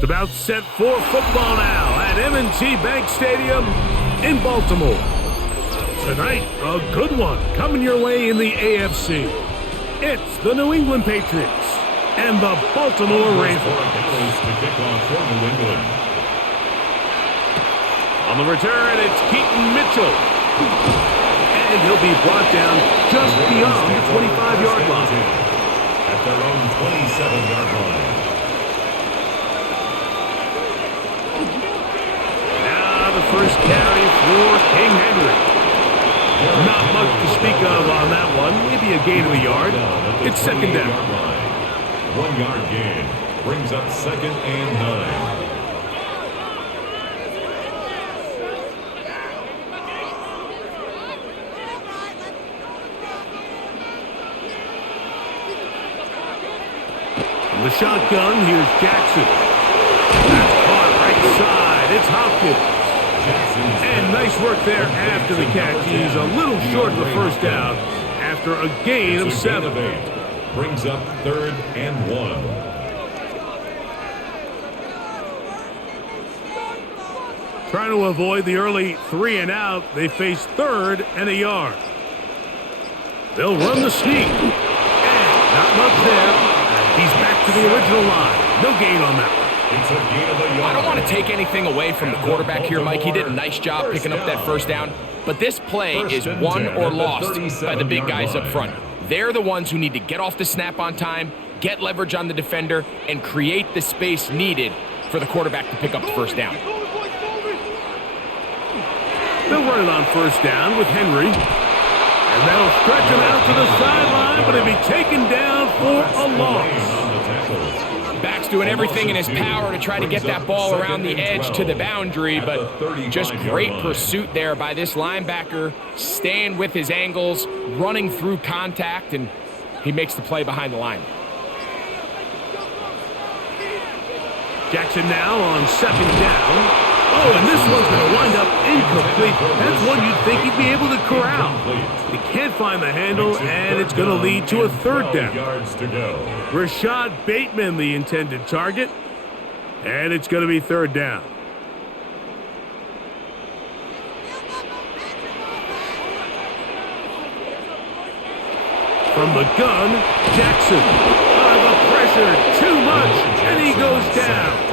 Just about set for football now at M&T Bank Stadium in Baltimore. Tonight, a good one coming your way in the AFC. It's the New England Patriots and the Baltimore Ravens. On the return, it's Keaton Mitchell. And he'll be brought down just beyond the 25-yard line. At their own 27-yard line. Now the first carry for King Henry. Not much to speak of on that one. Maybe a gain of a yard. It's second down. 1 yard gain brings up 2nd and 9. From the shotgun, here's Jackson. That's caught right side. It's Hopkins. And nice work there after the catch. He's a little short of the first down after a gain of 7. Brings up 3rd and 1. Trying to avoid the early 3 and out, they face 3rd and a yard. They'll run the sneak. And not much there. He's back to the original line. No gain on that one. I don't want to take anything away from the quarterback here, Mike. He did a nice job picking up that first down. But this play is won or lost by the big guys up front. They're the ones who need to get off the snap on time, get leverage on the defender, and create the space needed for the quarterback to pick up the first down. They'll run it on first down with Henry. And that'll stretch him out to the sideline, but he'll be taken down for a loss. Back's doing everything in his power to try to get that ball around the edge to the boundary, but just great pursuit there by this linebacker, staying with his angles, running through contact, and he makes the play behind the line. Jackson now on 2nd down. Oh, and this one's going to wind up incomplete. That's one you'd think he'd be able to corral. He can't find the handle, and it's going to lead to a 3rd down. Rashad Bateman, the intended target, and it's going to be 3rd down. From the gun, Jackson. The pressure, too much, and he goes down.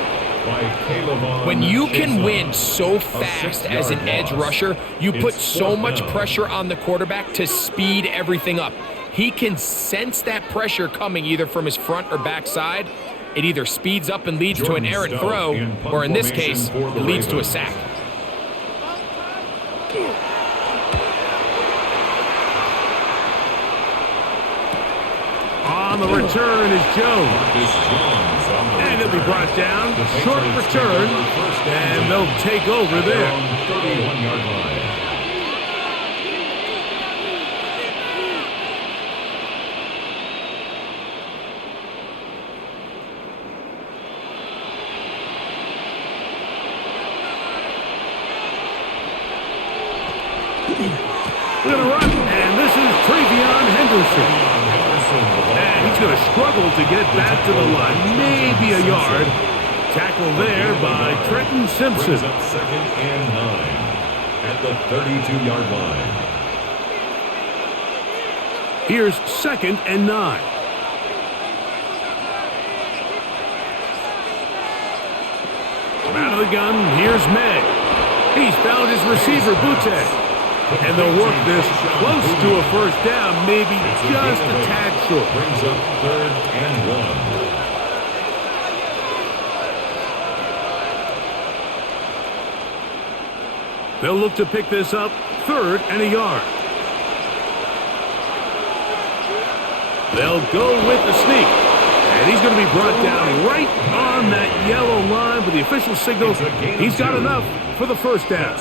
When you can win so fast as an edge rusher, you put so much pressure on the quarterback to speed everything up. He can sense that pressure coming either from his front or back side. It either speeds up and leads to an errant throw, or in this case, it leads to a sack. On the return is Jones. And he'll be brought down. Short return. And they'll take over there. 31-yard line. They're going to run. And this is Travion Henderson. And he's going to struggle to get back to the line. Maybe a yard. Tackle there by Trenton Simpson. Brings up 2nd and 9 at the 32-yard line. Here's 2nd and 9. From out of the gun, here's May. He's found his receiver, Butte. And they'll work this close to a first down, maybe just a tad short. Brings up 3rd and 1. They'll look to pick this up 3rd and a yard. They'll go with the sneak. And he's going to be brought down right on that yellow line, but the official signals he's got enough for the first down.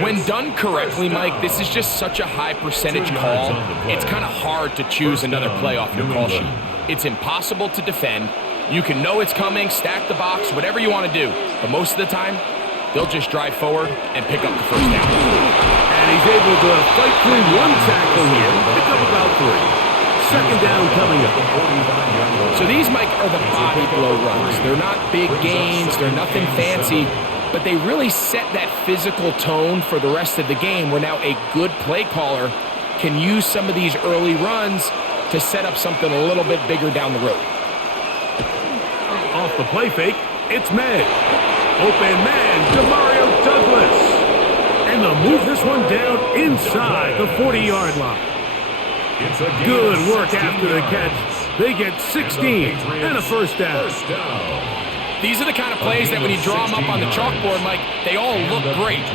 When done correctly, Mike, this is just such a high percentage call. It's kind of hard to choose another play off your call sheet. It's impossible to defend. You can know it's coming, stack the box, whatever you want to do. But most of the time, they'll just drive forward and pick up the first down. And he's able to fight through one tackle here, pick up about 3. second down coming up. So these, Mike, are the body blow runs. They're not big gains. They're nothing fancy. But they really set that physical tone for the rest of the game where now a good play caller can use some of these early runs to set up something a little bit bigger down the road. Off the play fake, it's May. Open man, Demario Douglas. And they'll move this one down inside the 40-yard line. Good work after the catch. They get 16 and a first down. These are the kind of plays that when you draw them up on the chalkboard, Mike, they all look great.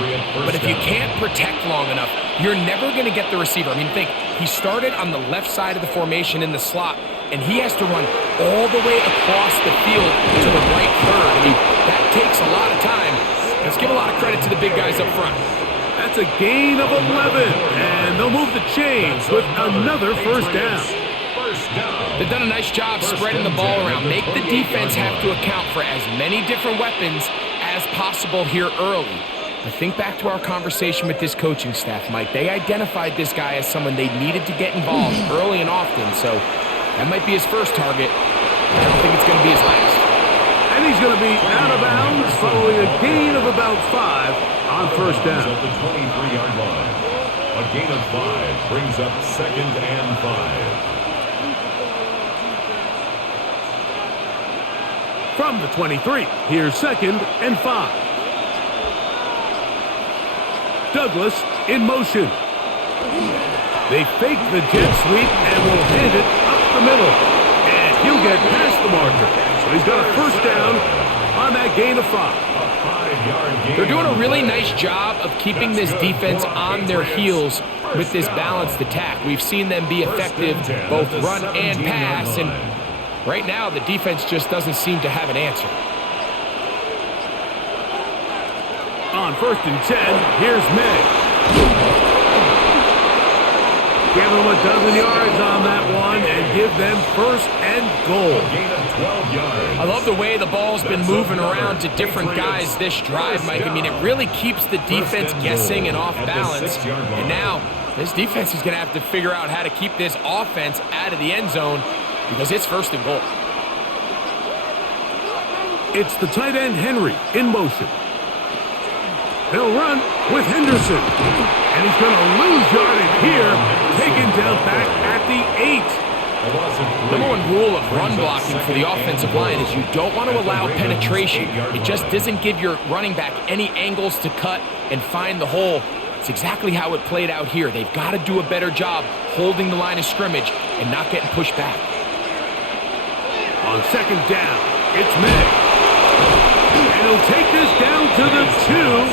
But if you can't protect long enough, you're never going to get the receiver. I mean, think, he started on the left side of the formation in the slot, and he has to run all the way across the field to the right third. I mean, that takes a lot of time. Let's give a lot of credit to the big guys up front. That's a gain of 11, and they'll move the chains with another first down. They've done a nice job spreading the ball around. Make the defense have to account for as many different weapons as possible here early. But think back to our conversation with this coaching staff, Mike. They identified this guy as someone they needed to get involved early and often, so that might be his first target. I don't think it's going to be his last. And he's going to be out of bounds following a gain of about 5 on first down. At the 23-yard line. A gain of 5 brings up 2nd and 5. From the 23, here's 2nd and 5. Douglas in motion. They fake the jet sweep and will hand it up the middle. And he'll get past the marker. So he's got a first down on that gain of 5. They're doing a really nice job of keeping this defense on their heels with this balanced attack. We've seen them be effective both run and pass, and right now the defense just doesn't seem to have an answer. On 1st and 10, here's May. Give them a dozen yards on that one and give them 1st and goal. Gain of 12 yards. I love the way the ball's been moving around to different guys this drive, Mike. I mean, it really keeps the defense guessing and off balance. And now this defense is going to have to figure out how to keep this offense out of the end zone because it's 1st and goal. It's the tight end Henry in motion. They'll run with Henderson. And he's going to lose yardage here, taken down back at the 8. Number one rule of run blocking for the offensive line is you don't want to allow penetration. It just doesn't give your running back any angles to cut and find the hole. It's exactly how it played out here. They've got to do a better job holding the line of scrimmage and not getting pushed back. On 2nd down, it's May. And he'll take this down to the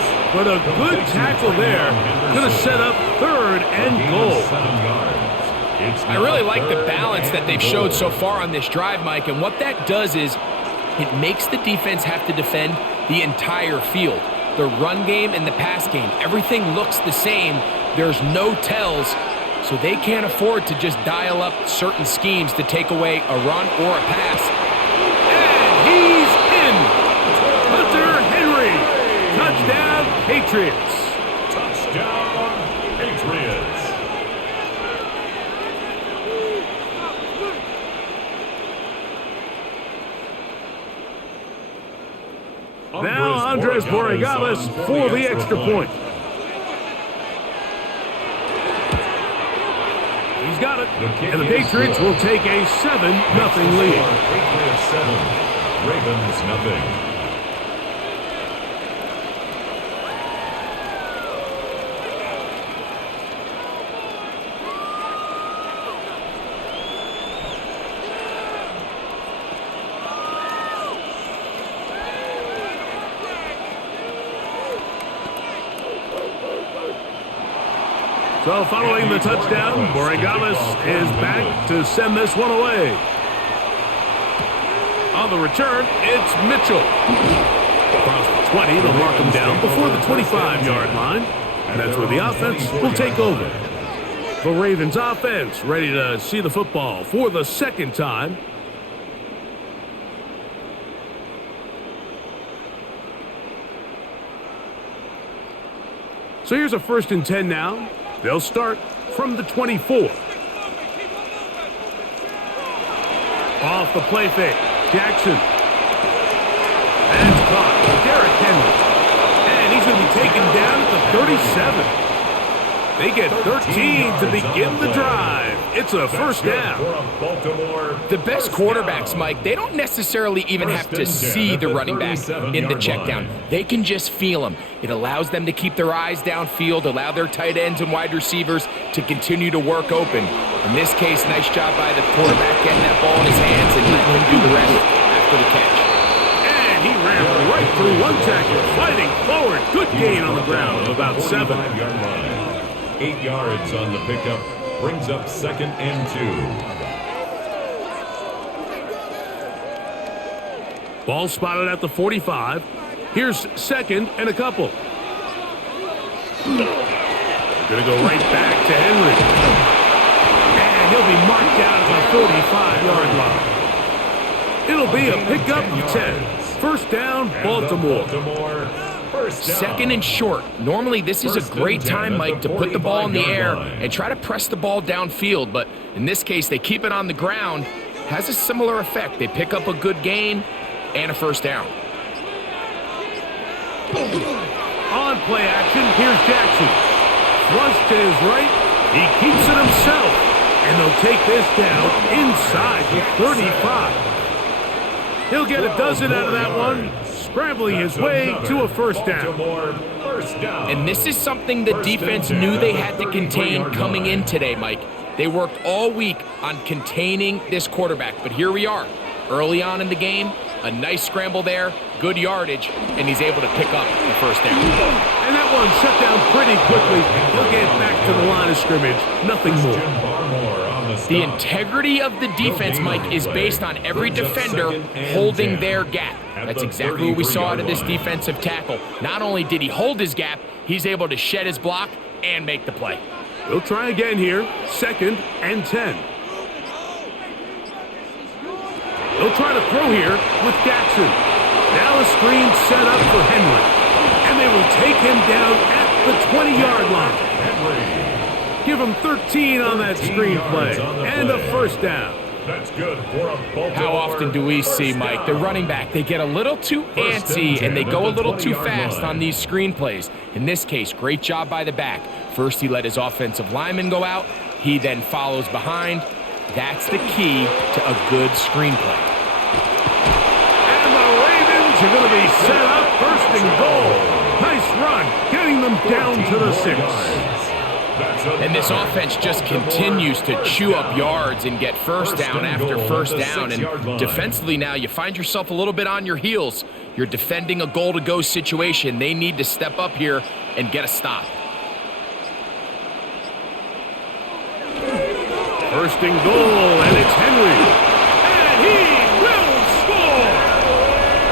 2. But a good tackle there. Going to set up 3rd and goal. I really like the balance that they've showed so far on this drive, Mike. And what that does is it makes the defense have to defend the entire field. The run game and the pass game, everything looks the same. There's no tells. So they can't afford to just dial up certain schemes to take away a run or a pass. And he's in. Hunter Henry. Touchdown, Patriots. Touchdown, Patriots. Now Andres Borregales for the extra point. He's got it. And the Patriots will take a 7-0 lead. Patriots 7, Ravens nothing. So following the touchdown, Borregales is back to send this one away. On the return, it's Mitchell. Across the 20, they'll mark him down before the 25-yard line. And that's where the offense will take over. The Ravens offense ready to see the football for the 2nd time. So here's a 1st and 10 now. They'll start from the 24. the play fake. Jackson. That's caught. Derrick Henry. And he's going to be taken down at the 37. They get 13 to begin the drive. It's a first down. The best quarterbacks, Mike, they don't necessarily even have to see the running back in the check down. They can just feel him. It allows them to keep their eyes downfield, allow their tight ends and wide receivers to continue to work open. In this case, nice job by the quarterback getting that ball in his hands and letting him do the rest after the catch. And he ran right through one tackle, fighting forward. Good gain on the ground of about 7. 8 yards on the pickup, brings up 2nd and 2. Ball spotted at the 45. Here's 2nd and a couple. Going to go right back to Henry. And he'll be marked down at the 45-yard line. It'll be a pickup of 10. First down, Baltimore. 2nd and short. Normally, this is a great time, Mike, to put the ball in the air and try to press the ball downfield. But in this case, they keep it on the ground. Has a similar effect. They pick up a good gain and a first down. On play action, here's Jackson. Thrust to his right. He keeps it himself. And they'll take this down inside the 35. He'll get a dozen out of that one. Scrambling his way to a first down. And this is something the defense knew they had to contain coming in today, Mike. They worked all week on containing this quarterback, but here we are. Early on in the game, a nice scramble there, good yardage, and he's able to pick up the first down. And that one shut down pretty quickly. He'll get back to the line of scrimmage. Nothing more. The integrity of the defense, Mike, is based on every defender holding their gap. That's exactly what we saw out of this defensive tackle. Not only did he hold his gap, he's able to shed his block and make the play. We'll try again here. 2nd and 10. They'll try to throw here with Jackson. Now a screen set up for Henry. And they will take him down at the 20-yard line. Give him 13 on that screen play. And a first down. That's good for a Baltimore. How often do we see, Mike, the running back, they get a little too antsy and they go a little too fast on these screen plays. In this case, great job by the back. First, he let his offensive lineman go out. He then follows behind. That's the key to a good screen play. And the Ravens are going to be set up 1st and goal. Nice run, getting them down to the 6. And this offense just continues to chew up yards and get first down after first down. And defensively now, you find yourself a little bit on your heels. You're defending a goal-to-go situation. They need to step up here and get a stop. 1st and goal, and it's Henry. And he will score!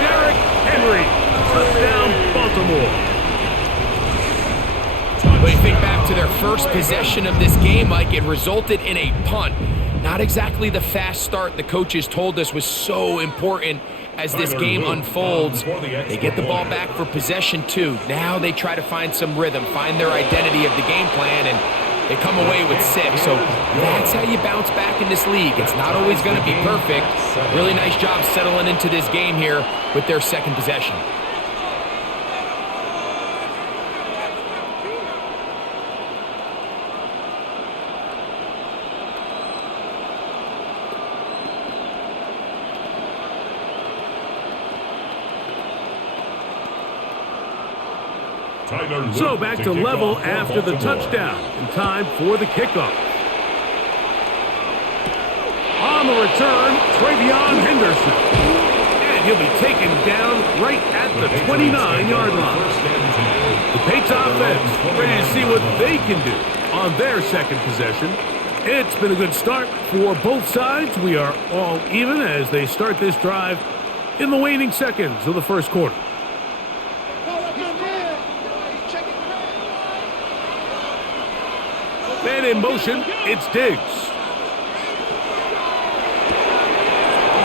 Derrick Henry, touchdown Baltimore. When you think back to their first possession of this game, Mike, it resulted in a punt. Not exactly the fast start the coaches told us was so important as this game unfolds. They get the ball back for possession 2. Now they try to find some rhythm, find their identity of the game plan, and they come away with 6. So that's how you bounce back in this league. It's not always going to be perfect. Really nice job settling into this game here with their 2nd possession. So back to level after the touchdown, and time for the kickoff. On the return, Travion Henderson. And he'll be taken down right at the 29-yard line. The Patriots offense ready to see what they can do on their 2nd possession. It's been a good start for both sides. We are all even as they start this drive in the waning seconds of the first quarter. Man in motion, it's Diggs.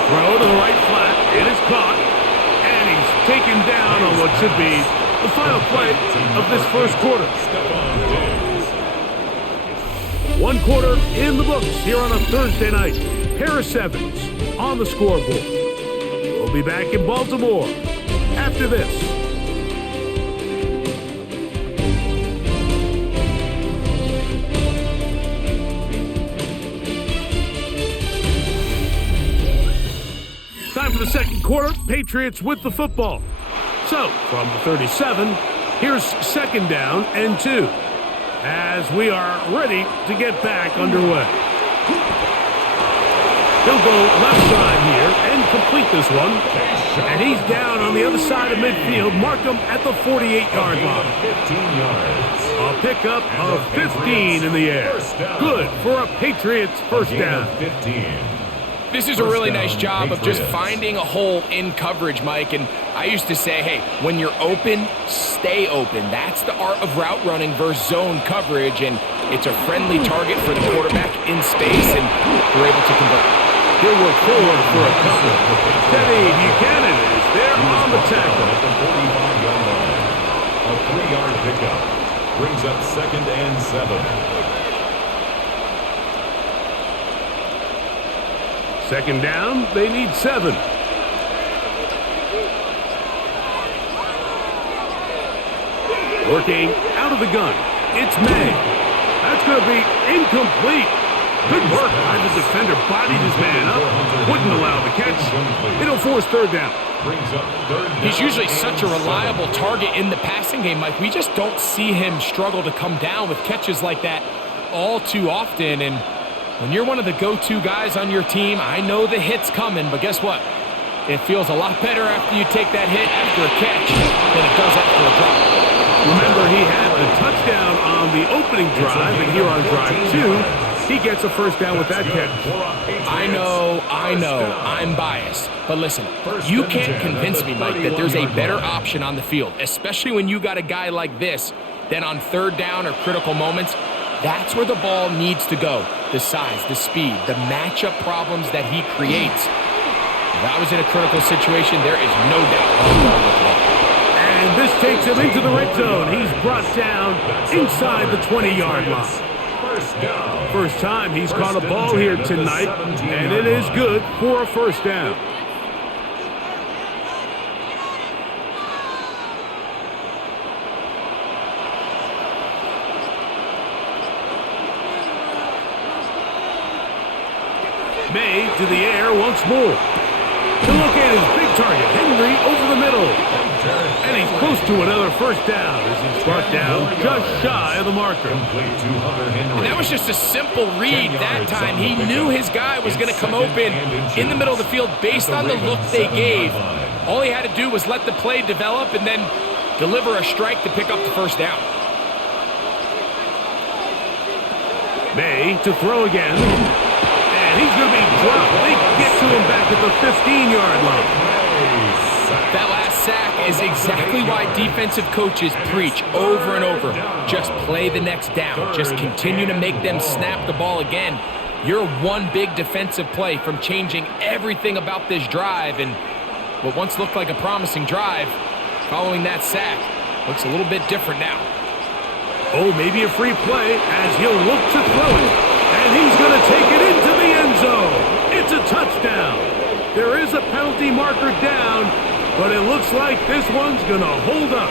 Throw to the right flat, it is caught, and he's taken down on what should be the final play of this first quarter. 1 quarter in the books here on a Thursday night. Harris Evans on the scoreboard. We'll be back in Baltimore after this. Time for the second quarter. Patriots with the football. So, from the 37, here's second down and 2 as we are ready to get back underway. He'll go left side here and complete this one. And he's down on the other side of midfield. Mark him at the 48-yard line. 15 yards. A pickup of 15 in the air. Good for a Patriots first down. 15. This is a really nice job of just finding a hole in coverage, Mike. And I used to say, hey, when you're open, stay open. That's the art of route running versus zone coverage. And it's a friendly target for the quarterback in space, and we're able to convert. He'll work forward for a couple. Teddy Buchanan is there on the tackle. At the 45-yard line. A 3-yard pickup brings up 2nd and 7. Second down, they need 7. Working out of the gun. It's May. That's going to be incomplete. Good work by the defender. Bodied his man up. Wouldn't allow the catch. It'll force third down. He's usually such a reliable target in the passing game, Mike. We just don't see him struggle to come down with catches like that all too often. And when you're one of the go-to guys on your team, I know the hit's coming, but guess what? It feels a lot better after you take that hit after a catch than it does after a drop. Remember, he had the touchdown on the opening drive, and here on drive 2, he gets a first down with that catch. I know, I'm biased. But listen, you can't convince me, Mike, that there's a better option on the field, especially when you got a guy like this, than on third down or critical moments. That's where the ball needs to go. The size, the speed, the matchup problems that he creates. If I was in a critical situation, there is no doubt the ball would go. And this takes him into the red zone. He's brought down inside the 20-yard line. First time he's caught a ball here tonight, and it is good for a first down. May to the air once more. To look at his big target, Henry over the middle. And he's close to another first down as he's brought down just shy of the marker. And that was just a simple read that time. He knew his guy was going to come open in the middle of the field based on the look they gave. All he had to do was let the play develop and then deliver a strike to pick up the first down. May to throw again. He's going to be dropped. They get to him back at the 15-yard line. That last sack is exactly why defensive coaches preach over and over. Just play the next down. Just continue to make them snap the ball again. You're one big defensive play from changing everything about this drive. And what once looked like a promising drive, following that sack, looks a little bit different now. Oh, maybe a free play as he'll look to throw it. And he's going to take it into the end zone. It's a touchdown. There is a penalty marker down, but it looks like this one's going to hold up.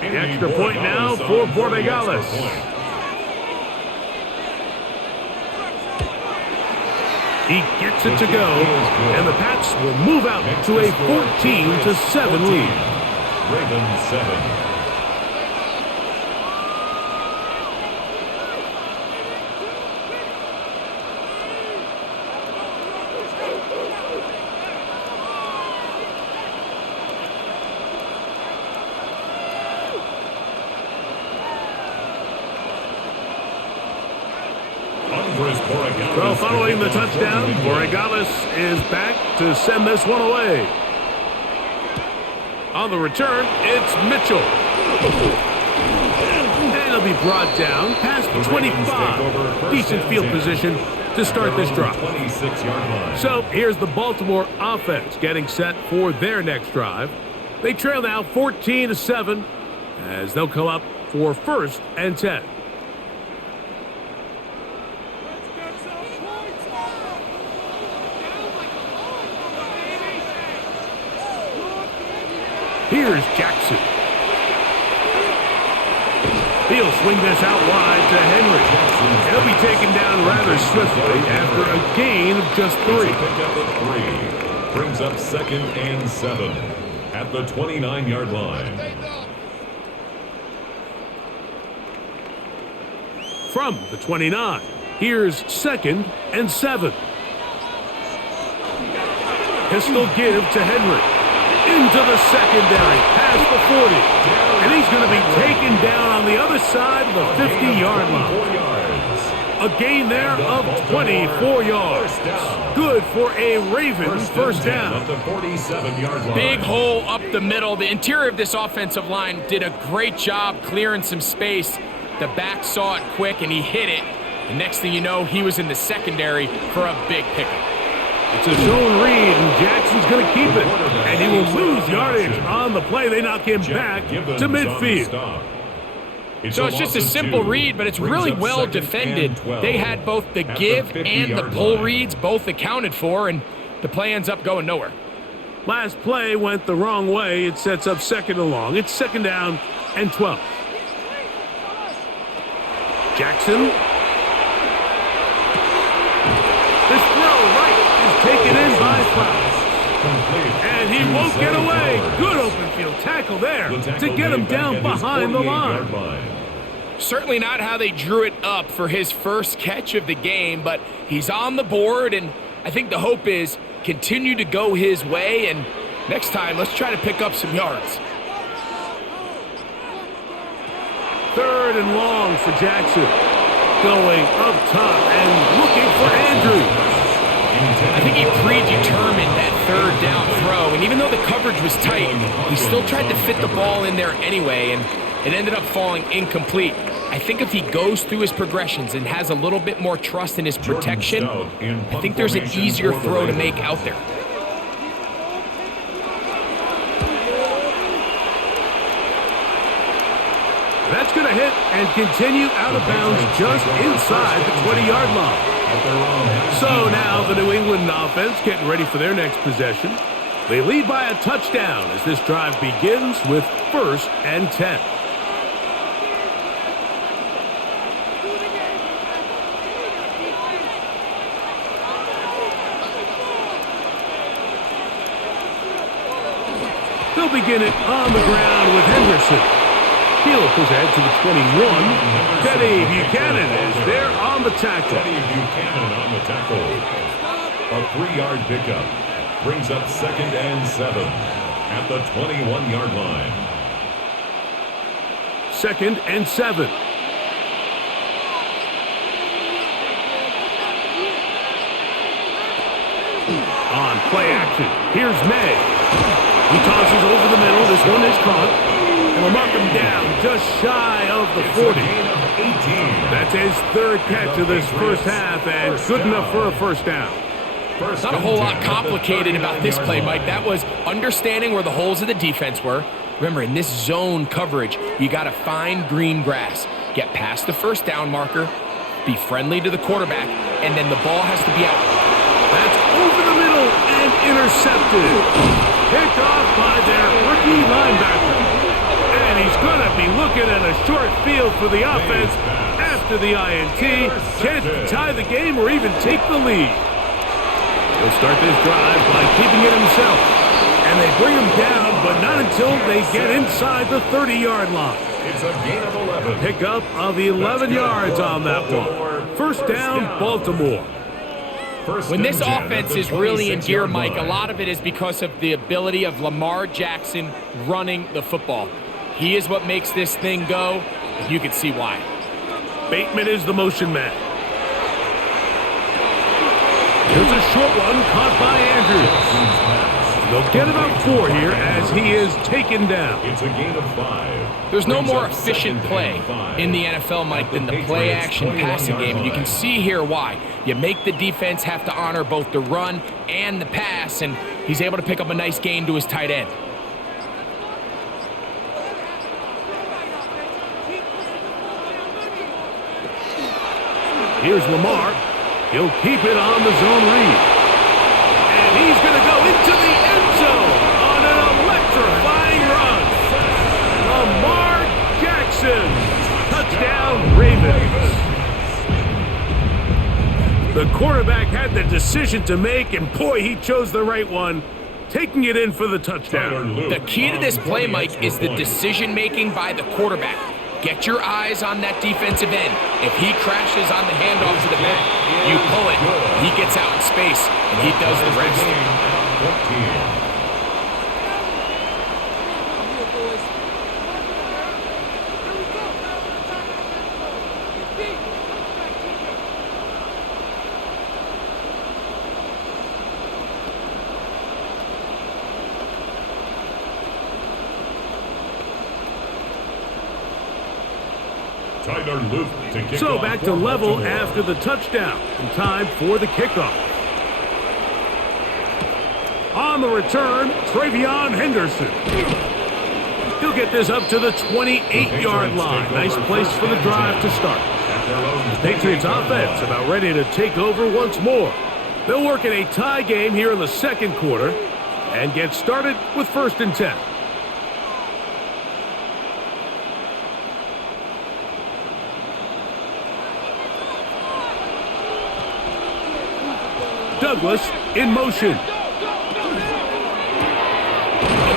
The extra point now for Borregales. He gets it to go, and the Pats will move out to a 14-7 lead. Ravens 7. Well, following the touchdown, Borregales is back to send this one away. On the return, it's Mitchell. And he'll be brought down past the 25. Decent field position to start this drive. So here's the Baltimore offense getting set for their next drive. They trail now 14-7 as they'll come up for 1st and 10. Here's Jackson. He'll swing this out wide to Henry. He'll be taken down rather swiftly after a gain of just 3. Pick up at 3. Brings up 2nd and 7 at the 29-yard line. From the 29, here's 2nd and 7. Pistol give to Henry. Into the secondary, past the 40. And he's going to be taken down on the other side of the 50-yard line. A gain there of 24 yards. Good for a Ravens first down. At the 47-yard line. Big hole up the middle. The interior of this offensive line did a great job clearing some space. The back saw it quick, and he hit it. The next thing you know, he was in the secondary for a big pickup. It's a zone read, and Jackson's going to keep it. And he will lose yardage on the play. They knock him back to midfield. So it's just a simple read, but it's really well defended. They had both the give and the pull reads both accounted for, and the play ends up going nowhere. Last play went the wrong way. It sets up 2nd and long. It's 2nd down and 12. Jackson. This throw right is taken in by Flowers. And he won't get away. Good open field tackle there to get him down behind the line. Certainly not how they drew it up for his first catch of the game, but he's on the board, and I think the hope is continue to go his way, and next time, let's try to pick up some yards. 3rd and long for Jackson. Going up top and looking for Andrews. I think he predetermined that 3rd down throw, and even though the coverage was tight, he still tried to fit the ball in there anyway, and it ended up falling incomplete. I think if he goes through his progressions and has a little bit more trust in his protection, I think there's an easier throw to make out there. That's going to hit and continue out of bounds just inside the 20-yard line. So now the New England offense getting ready for their next possession. They lead by a touchdown as this drive begins with 1st and 10. They'll begin it on the ground with Henderson. He'll push ahead to the 21. Teddy Buchanan is there on the tackle. Teddy Buchanan on the tackle. A 3-yard pickup. Brings up 2nd and 7 at the 21-yard line. 2nd and 7. On play action, here's May. He tosses over the middle. This one is caught. And will mark him down just shy of the 40. That's his 3rd catch of this first half, and good enough for a first down. Not a whole lot complicated about this play, Mike. That was understanding where the holes of the defense were. Remember, in this zone coverage, you got to find green grass. Get past the first down marker, be friendly to the quarterback, and then the ball has to be out. That's over the middle and intercepted. Picked off by their rookie linebacker. And he's going to be looking at a short field for the offense after the INT. Chance to tie the game or even take the lead. He'll start this drive by keeping it himself. And they bring him down, but not until they get inside the 30-yard line. It's a gain of 11. Pickup of 11 yards on that one. First down, Baltimore. When this offense is really in gear, Mike, a lot of it is because of the ability of Lamar Jackson running the football. He is what makes this thing go, and you can see why. Bateman is the motion man. Here's a short one caught by Andrews. They'll get about 4 here as he is taken down. It's a gain of 5. There's no more efficient play in the NFL, Mike, than the play-action passing game, and you can see here why. You make the defense have to honor both the run and the pass, and he's able to pick up a nice gain to his tight end. Here's Lamar. He'll keep it on the zone read. And he's going to go into the end zone on an electrifying run. Lamar Jackson. Touchdown, Ravens. The quarterback had the decision to make, and boy, he chose the right one, taking it in for the touchdown. The key to this play, Mike, is the decision-making by the quarterback. Get your eyes on that defensive end. If he crashes on the handoff to the back, you pull it, he gets out in space, and he does the rest. So back to level after the touchdown. In time for the kickoff. On the return, Travion Henderson. He'll get this up to the 28-yard line. Nice place for the drive to start. The Patriots offense about ready to take over once more. They'll work in a tie game here in the second quarter and get started with 1st and 10. Douglas in motion. A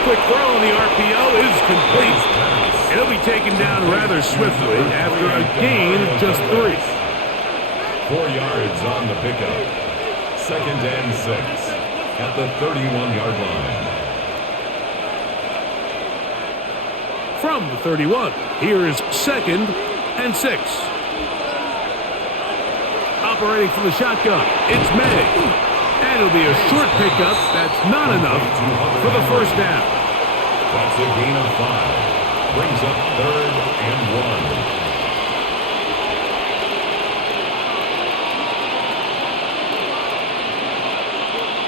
quick throw on the RPO is complete. And he'll be taken down rather swiftly after a gain of just 3. 4 yards on the pickup. 2nd and 6 at the 31-yard line. From the 31, here is 2nd and 6. Operating from the shotgun, it's May. And it'll be a short pickup that's not enough for the 1st down. That's a gain of 5. Brings up 3rd and 1.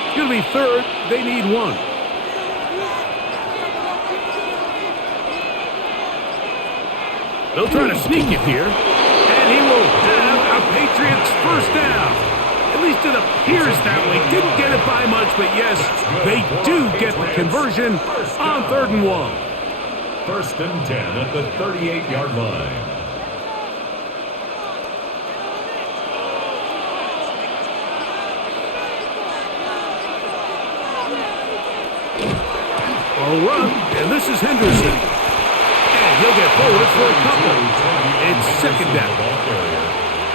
It's going to be 3rd. They need 1. They'll try to sneak it here. And he will have a Patriots 1st down. At least it appears that way. Didn't get it by much, but yes, they do get the conversion on 3rd and 1. 1st and 10 at the 38-yard line. A run, and this is Henderson. And he'll get forward for a couple. It's 2nd down.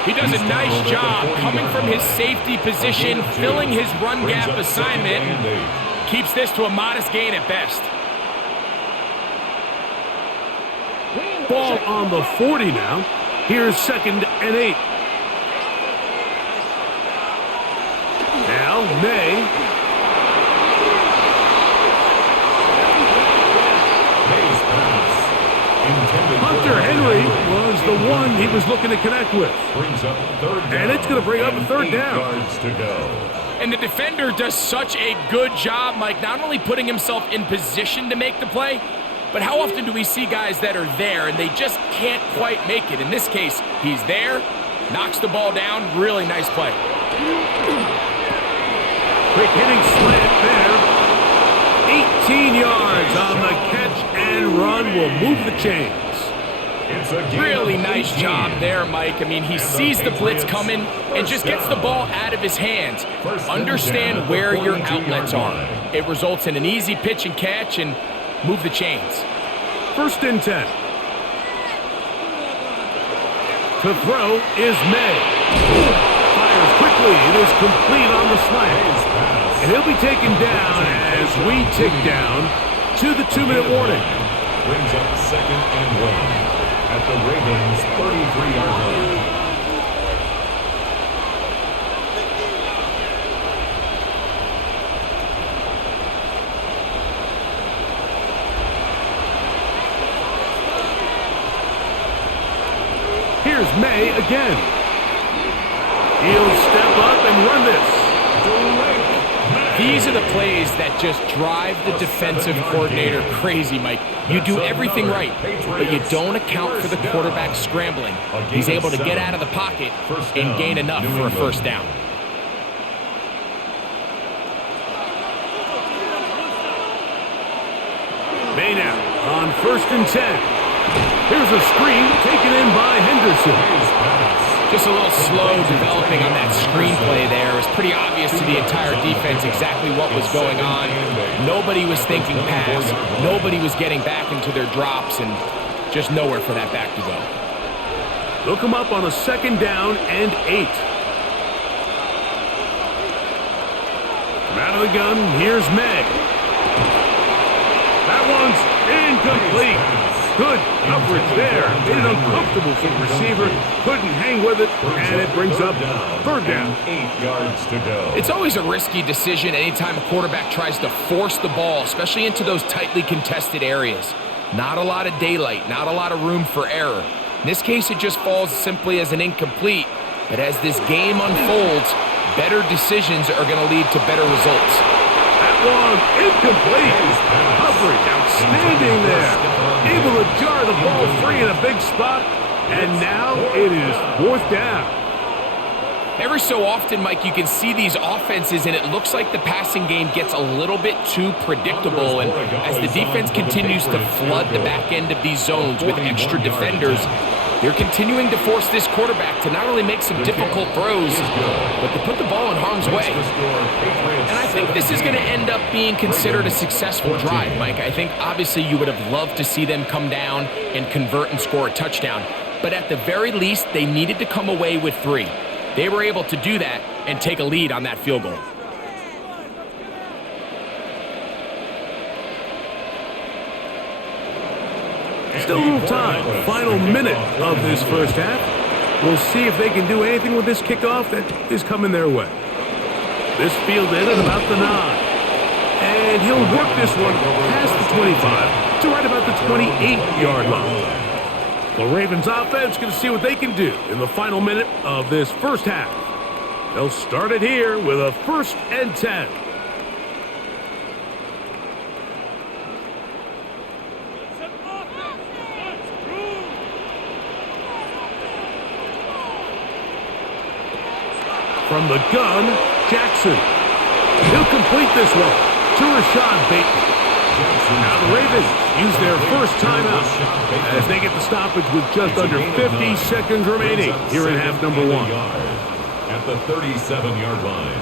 He does a nice job coming from his safety position, filling his run gap assignment. Keeps this to a modest gain at best. Ball on the 40 now. Here's 2nd and 8. Now, May. Hunter Henry was the one he was looking to connect with. And it's going to bring up a 3rd down. And the defender does such a good job, Mike, not only putting himself in position to make the play, but how often do we see guys that are there and they just can't quite make it? In this case, he's there, knocks the ball down, really nice play. Quick hitting slant there. 18 yards on the catch and run will move the chains. Really nice job there, Mike. I mean, he sees the blitz coming and just gets the ball out of his hands. Understand where your outlets are. It results in an easy pitch and catch and move the chains. 1st and 10. To throw is May. Fires quickly. It is complete on the slant. And he'll be taken down as we tick down to the 2-minute warning. Brings up 2nd and 1 at the Ravens' 33-yard line. Here's May again. He'll step up and run this. These are the plays that just drive the defensive coordinator crazy, Mike. You do everything right, but you don't account for the quarterback scrambling. He's able to get out of the pocket and gain enough for a first down. May now on 1st and 10. Here's a screen taken in by Henderson. Just a little slow developing on that screenplay there. It was pretty obvious to the entire defense exactly what was going on. Nobody was thinking pass. Nobody was getting back into their drops, and just nowhere for that back to go. They'll come up on a 2nd down and 8. From out of the gun, here's May. That one's incomplete. Good coverage there. Made it uncomfortable for the receiver. Couldn't hang with it, and it brings up 3rd down. 8 yards to go. It's always a risky decision anytime a quarterback tries to force the ball, especially into those tightly contested areas. Not a lot of daylight, not a lot of room for error. In this case, it just falls simply as an incomplete. But as this game unfolds, better decisions are going to lead to better results. That one incomplete. Coverage outstanding there. Able to jar the ball free in a big spot. And now it is 4th down. Every so often, Mike, you can see these offenses, and it looks like the passing game gets a little bit too predictable. And as the defense continues to flood the back end of these zones with extra defenders, they're continuing to force this quarterback to not only make some difficult throws, but to put the ball in harm's way. And I think this is going to end up being considered a successful drive, Mike. I think obviously you would have loved to see them come down and convert and score a touchdown. But at the very least, they needed to come away with 3. They were able to do that and take a lead on that field goal. Still a little time. Final minute of this first half. We'll see if they can do anything with this kickoff that is coming their way. This fielded at about the 9. And he'll work this one past the 25 to right about the 28-yard line. The Ravens offense going to see what they can do in the final minute of this first half. They'll start it here with a 1st and 10. From the gun, Jackson. He'll complete this one to Rashad Bateman. Now the Ravens use their first timeout as they get the stoppage with just under 50 seconds remaining here in half number 1. At the 37-yard line.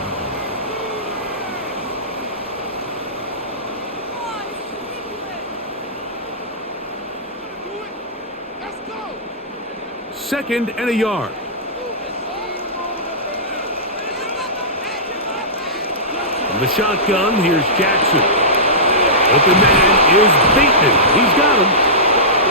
Second and a yard. From the shotgun, here's Jackson. Open man is Bateman. He's got him.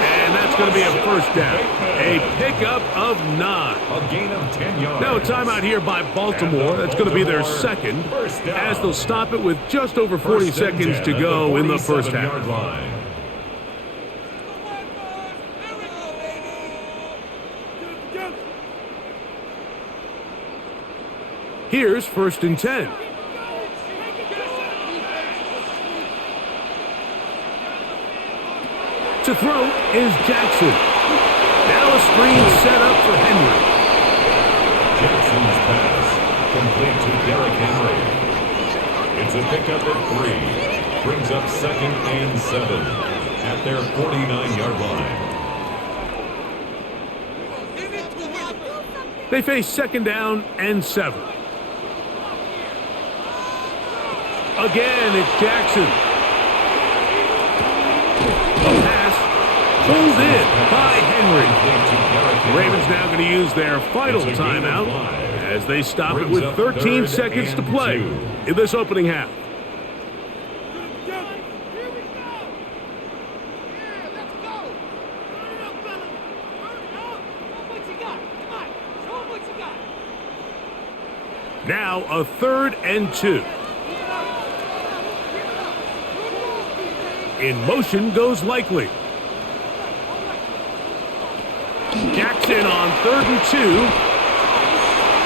And that's going to be a first down. A pickup of 9. A gain of 10 yards. Now a timeout here by Baltimore. That's going to be their second, as they'll stop it with just over 40 seconds to go in the first half. Here's 1st and 10. To throw is Jackson. Now a screen set up for Henry. Jackson's pass complete to Derrick Henry. It's a pickup at 3. Brings up 2nd and 7 at their 49-yard line. They face 2nd down and 7. Again, it's Jackson. A pass pulled in by Henry. The Ravens now going to use their final timeout as they stop it with 13 seconds to play in this opening half. Now a 3rd and 2. In motion goes Likely. Jackson on 3rd and 2.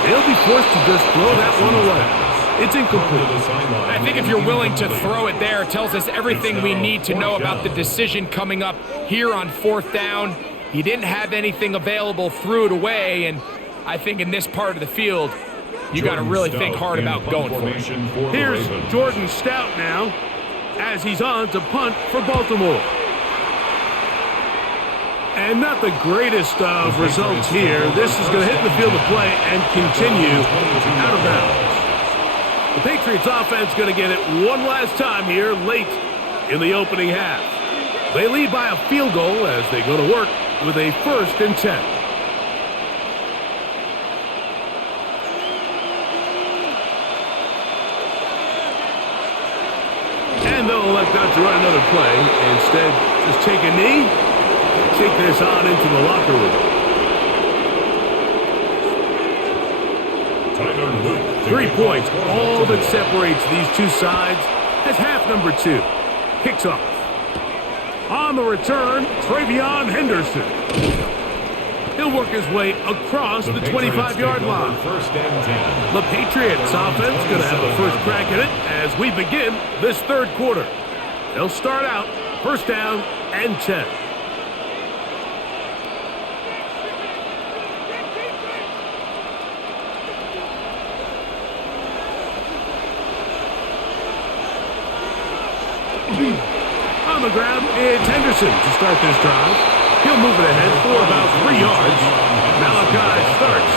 They'll be forced to just throw that one away. It's incomplete. I think if you're willing to throw it there, it tells us everything we need to know about the decision coming up here on 4th down. He didn't have anything available, threw it away, and I think in this part of the field, you got to really think hard about going for it. Here's Jordan Stout now, as he's on to punt for Baltimore. And not the greatest of results here. This is going to hit the field of play and continue out of bounds. The Patriots offense going to get it one last time here late in the opening half. They lead by a field goal as they go to work with a 1st and 10. And they'll elect not to run another play. Instead, just take a knee and take this on into the locker room. 3 points, all that separates these two sides as half number 2 kicks off. On the return, Travion Henderson. He'll work his way across the 25-yard line. The Patriots offense going to have a first crack at it as we begin this 3rd quarter. They'll start out 1st down and 10. On the ground, it's Henderson to start this drive. He'll move it ahead for about 3 yards. Malachi starts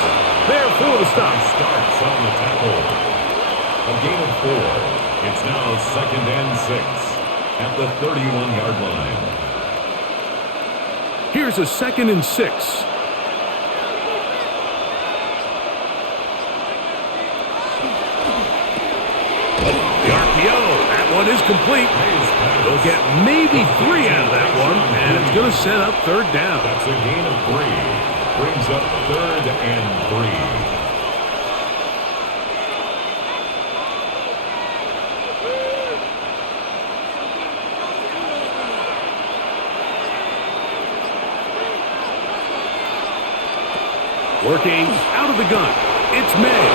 there for the stop. Starts on the tackle. A gain of 4. It's now 2nd and 6 at the 31-yard line. Here's a 2nd and 6. The RPO, that one is complete. They'll get maybe 3 out of that one, and it's going to set up 3rd down. That's a gain of 3. Brings up 3rd and 3. Working out of the gun, it's May.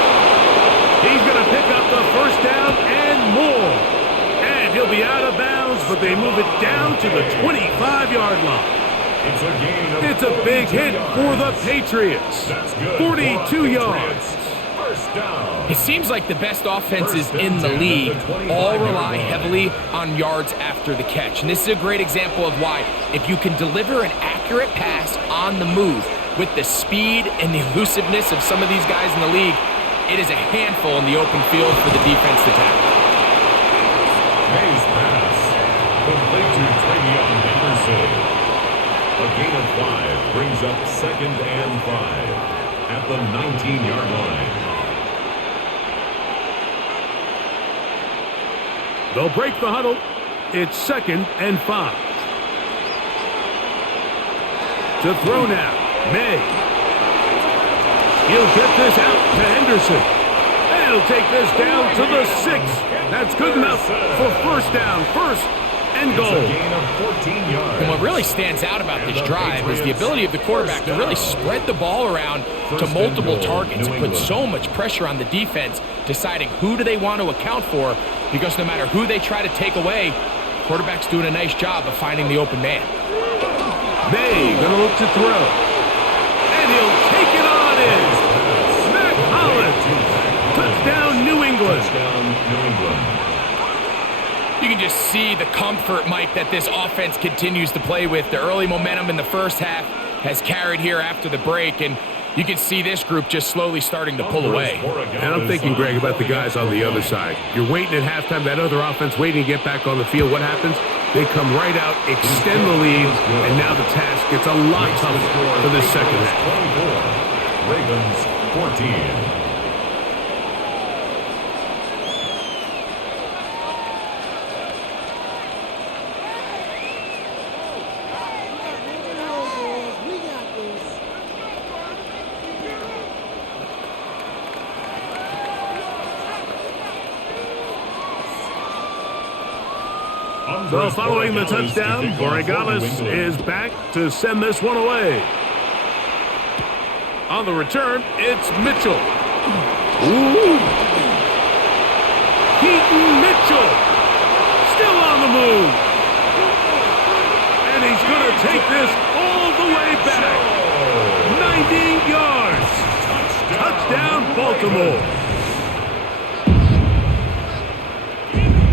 He's going to pick up the 1st down and more. And he'll be out of bounds, but they move it down to the 25-yard line. It's a big hit for the Patriots. 42 yards. It seems like the best offenses in the league all rely heavily on yards after the catch. And this is a great example of why, if you can deliver an accurate pass on the move with the speed and the elusiveness of some of these guys in the league, it is a handful in the open field for the defense to tackle. May's pass complete to Travion Henderson. A gain of 5 brings up 2nd and 5 at the 19-yard line. They'll break the huddle. It's 2nd and 5. To throw now, May. He'll get this out to Henderson. And he'll take this down to the 6. That's good enough for 1st down, 1st and goal. And what really stands out about this drive is the ability of the quarterback to really spread the ball around to multiple targets and put so much pressure on the defense, deciding who do they want to account for, because no matter who they try to take away, quarterback's doing a nice job of finding the open man. May gonna look to throw. And he'll take it on in. Mac Hollins. Touchdown, New England. Touchdown, New England. You can just see the comfort, Mike, that this offense continues to play with. The early momentum in the 1st half has carried here after the break, and you can see this group just slowly starting to pull away. And I'm thinking, Greg, about the guys on the other side. You're waiting at halftime, that other offense waiting to get back on the field. What happens? They come right out, extend the lead, and now the task gets a lot tougher for this 2nd half. Ravens 14. So following the touchdown, Borregales is back to send this one away. On the return, it's Mitchell. Ooh. Keaton Mitchell still on the move. And he's going to take this all the way back. 90 yards. Touchdown, Baltimore.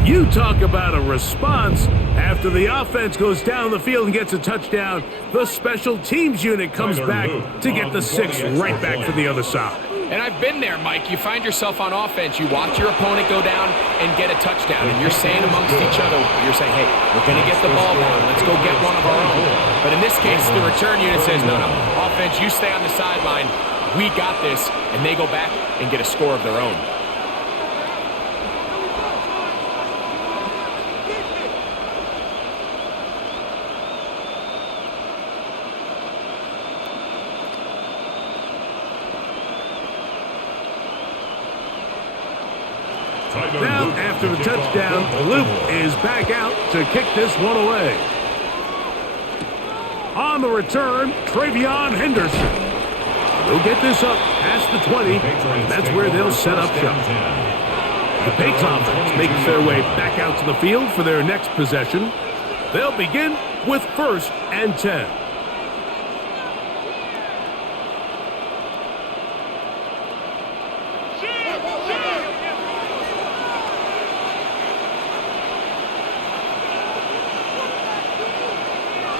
You talk about a response. After the offense goes down the field and gets a touchdown, the special teams unit comes back to get the 6 right back for the other side. And I've been there, Mike. You find yourself on offense, you watch your opponent go down and get a touchdown, and you're saying amongst each other, you're saying, hey, we're going to get the ball down. Let's go get one of our own. But in this case, the return unit says, no, offense, you stay on the sideline. We got this. And they go back and get a score of their own. Now, after the touchdown, Luke is back out to kick this one away. On the return, Travion Henderson. He'll get this up past the 20. That's where they'll set up shop. The Patriots offense makes their way back out to the field for their next possession. They'll begin with 1st and 10.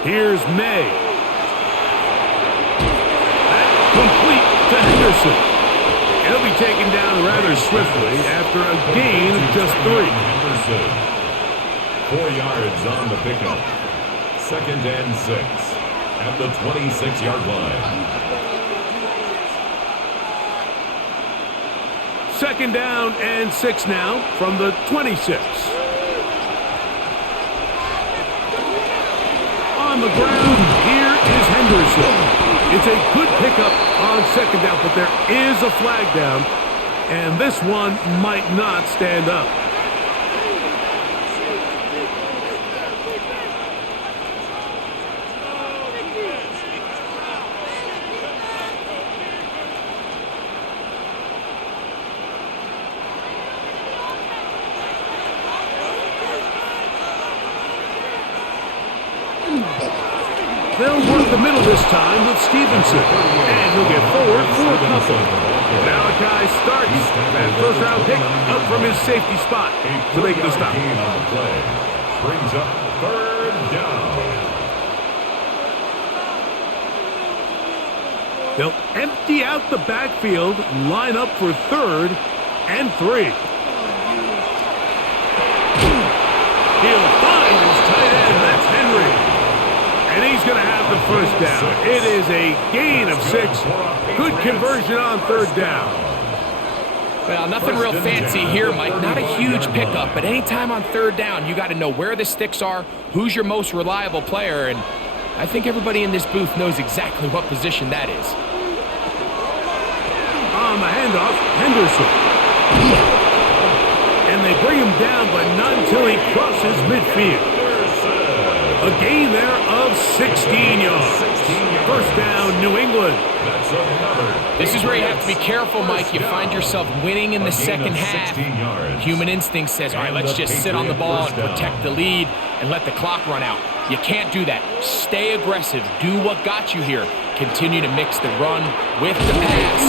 Here's May. That's complete to Henderson. He'll be taken down rather swiftly after a gain of just 3. Henderson. 4 yards on the pickup. 2nd and 6 at the 26-yard line. 2nd down and 6 now from the 26. On the ground, here is Henderson. It's a good pickup on 2nd down, but there is a flag down, and this one might not stand up. They'll work the middle this time with Stevenson. And he'll get forward for a couple. Malachi starts that 1st-round pick up from his safety spot to make the stop. Brings up 3rd down. They'll empty out the backfield, line up for 3rd and 3. He'll find his tight end. That's Henry. And he's going to have the 1st down. It is a gain of 6. Good conversion on 3rd down. Well, nothing real fancy here, Mike. Not a huge pickup, but anytime on 3rd down, you got to know where the sticks are, who's your most reliable player, and I think everybody in this booth knows exactly what position that is. On the handoff, Henderson. And they bring him down, but not until he crosses midfield. A gain there of 16 yards. 1st down, New England. This is where you have to be careful, Mike. You find yourself winning in the 2nd half. Human instinct says, all right, let's just sit on the ball and protect the lead and let the clock run out. You can't do that. Stay aggressive. Do what got you here. Continue to mix the run with the pass.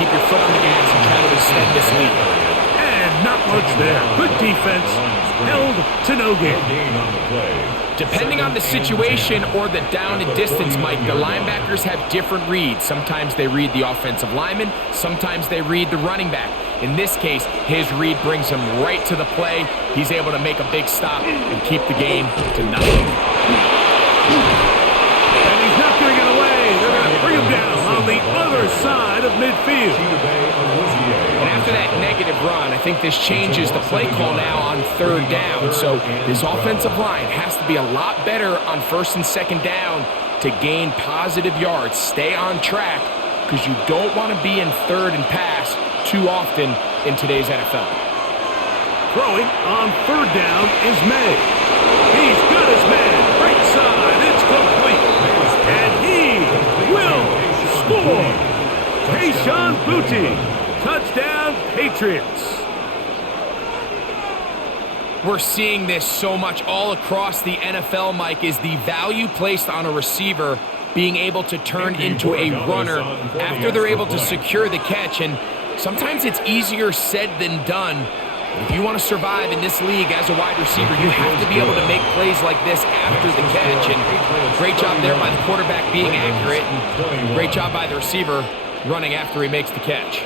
Keep your foot on the gas and try to extend this lead. And not much there. Good defense. Held to no gain. Depending on the situation or the down and distance, Mike, the linebackers have different reads. Sometimes they read the offensive lineman. Sometimes they read the running back. In this case, his read brings him right to the play. He's able to make a big stop and keep the game to nothing. And he's not going to get away. They're going to bring him down on the other side of midfield. And after that negative run, I think this changes the play call now on 3rd down. So this offensive line has to be a lot better on 1st and 2nd down to gain positive yards. Stay on track because you don't want to be in 3rd and pass too often in today's NFL. Throwing on 3rd down is May. He's got his man. Right side. It's complete. And he will score. Tayshaun Boutte. Touchdown, Patriots. we're seeing this so much all across the NFL, Mike, is the value placed on a receiver being able to turn into a runner after they're able to secure the catch. And sometimes it's easier said than done. If you want to survive in this league as a wide receiver, you have to be able to make plays like this after the catch. And great job there by the quarterback being accurate, and great job by the receiver running after he makes the catch.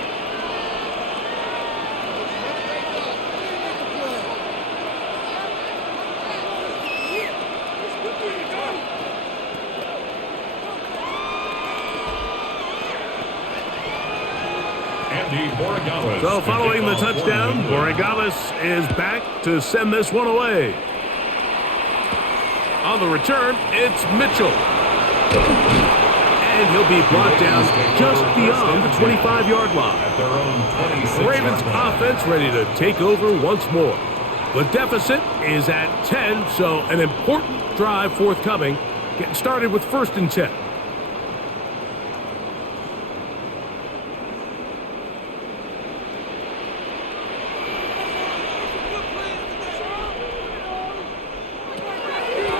So following the touchdown, Borregales is back to send this one away. On the return, it's Mitchell. And he'll be brought down just beyond the 25-yard line. The Ravens offense ready to take over once more. The deficit is at 10, so an important drive forthcoming. Getting started with 1st and 10.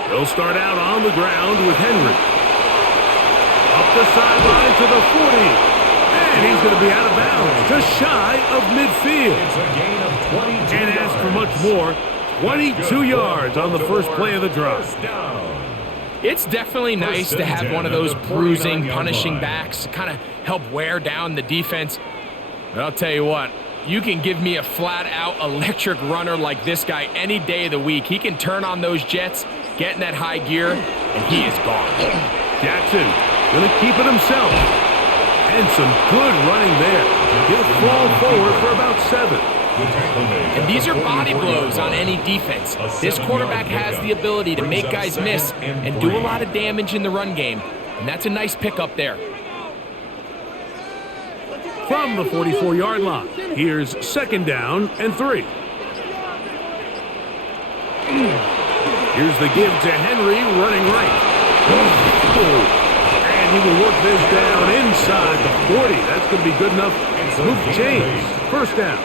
He'll start out on the ground with Henry. Up the sideline to the 40. And he's going to be out of bounds, just shy of midfield. It's a gain of 22 And as for much more, 22 yards on the first play of the drive. It's definitely nice to have one of those bruising, punishing backs kind of help wear down the defense. But I'll tell you what, you can give me a flat-out electric runner like this guy any day of the week. He can turn on those jets, get in that high gear, and he is gone. Jackson going to keep it himself. And some good running there. He'll fall forward for about 7. And these are body blows on any defense. This quarterback has the ability to make guys miss and do a lot of damage in the run game. And that's a nice pickup there. From the 44-yard line, here's 2nd down and 3. Here's the give to Henry running right. And he will work this down inside the 40. That's going to be good enough to move chains. 1st down.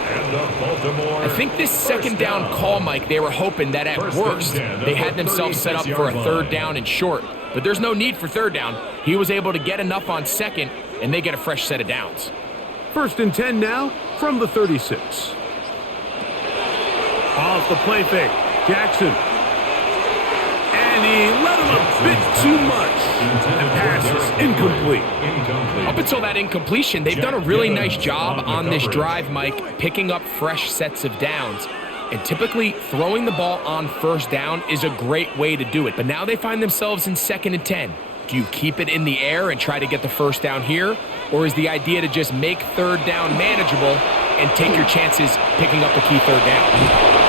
I think this 2nd down call, Mike, they were hoping that at worst they had themselves set up for a 3rd down and short. But there's no need for 3rd down. He was able to get enough on 2nd, and they get a fresh set of downs. 1st and 10 now from the 36. Off the play fake, Jackson. And he let him a bit too much. And pass is incomplete. Up until that incompletion, they've done a really nice job on this drive, Mike, picking up fresh sets of downs. And typically, throwing the ball on 1st down is a great way to do it. But now they find themselves in 2nd and 10. Do you keep it in the air and try to get the 1st down here? Or is the idea to just make 3rd down manageable and take your chances picking up a key 3rd down?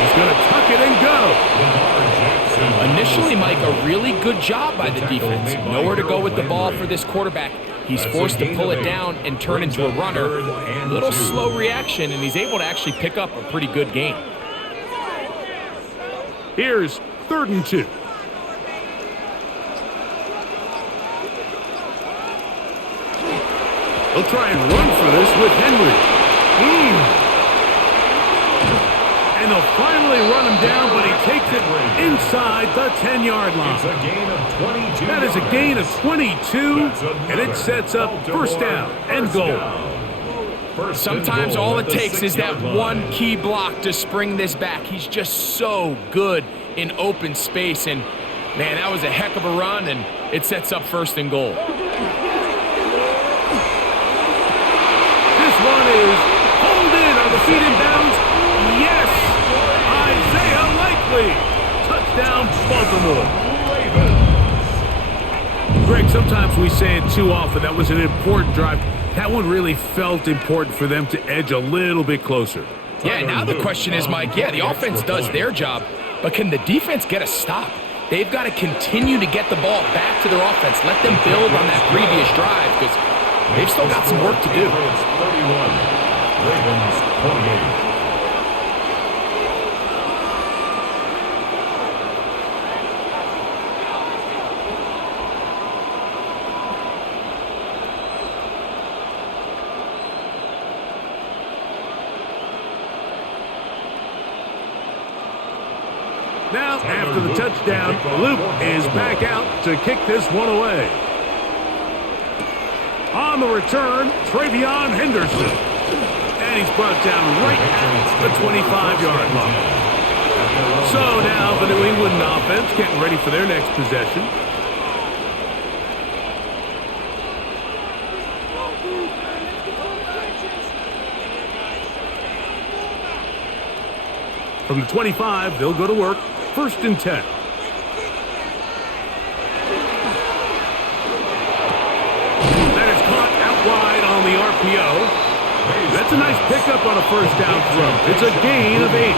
He's going to tuck it and go. Initially, Mike, a really good job by the defense. Nowhere to go with the ball for this quarterback. He's forced to pull it down and turn into a runner. A little slow reaction, and he's able to actually pick up a pretty good gain. Here's 3rd and 2. He'll try and run for this with Henry. And they'll finally run him down, but he takes it inside the 10-yard line. It's a gain of 22. That is a gain of 22, and it sets up 1st down and goal. Sometimes all it takes is that one key block to spring this back. He's just so good in open space, and man, that was a heck of a run, and it sets up 1st and goal. This one is pulled in on the feet in bounds. Yes! Isaiah Likely! Touchdown, Baltimore. Greg, sometimes we say it too often. That was an important drive. That one really felt important for them to edge a little bit closer. Yeah, now the question is, Mike, the offense does their job, but can the defense get a stop? They've got to continue to get the ball back to their offense. Let them build on that previous drive because they've still got some work to do. Ravens 28. Now, after the touchdown, Luke is back out to kick this one away. On the return, Travion Henderson. And he's brought down right at the 25-yard line. So now the New England offense getting ready for their next possession. From the 25, they'll go to work. 1st and 10. That is caught out wide on the RPO. That's a nice pickup on a 1st down throw. It's a gain of 8.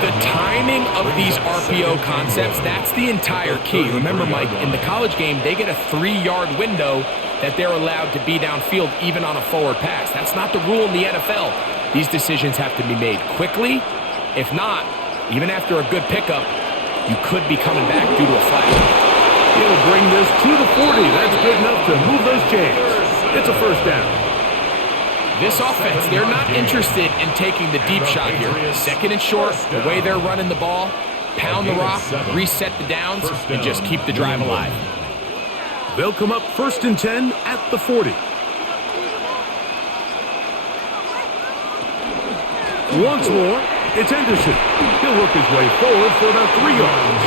The timing of these RPO concepts, that's the entire key. Remember, Mike, in the college game, they get a 3-yard window that they're allowed to be downfield even on a forward pass. That's not the rule in the NFL. These decisions have to be made quickly. If not, even after a good pickup, you could be coming back due to a flag. He'll bring this to the 40. That's good enough to move those chains. It's a 1st down. This offense, they're not interested in taking the deep shot here. 2nd and short, the way they're running the ball, pound the rock, reset the downs, and just keep the drive alive. They'll come up 1st and 10 at the 40. Once more, it's Henderson. He'll work his way forward for about 3 yards.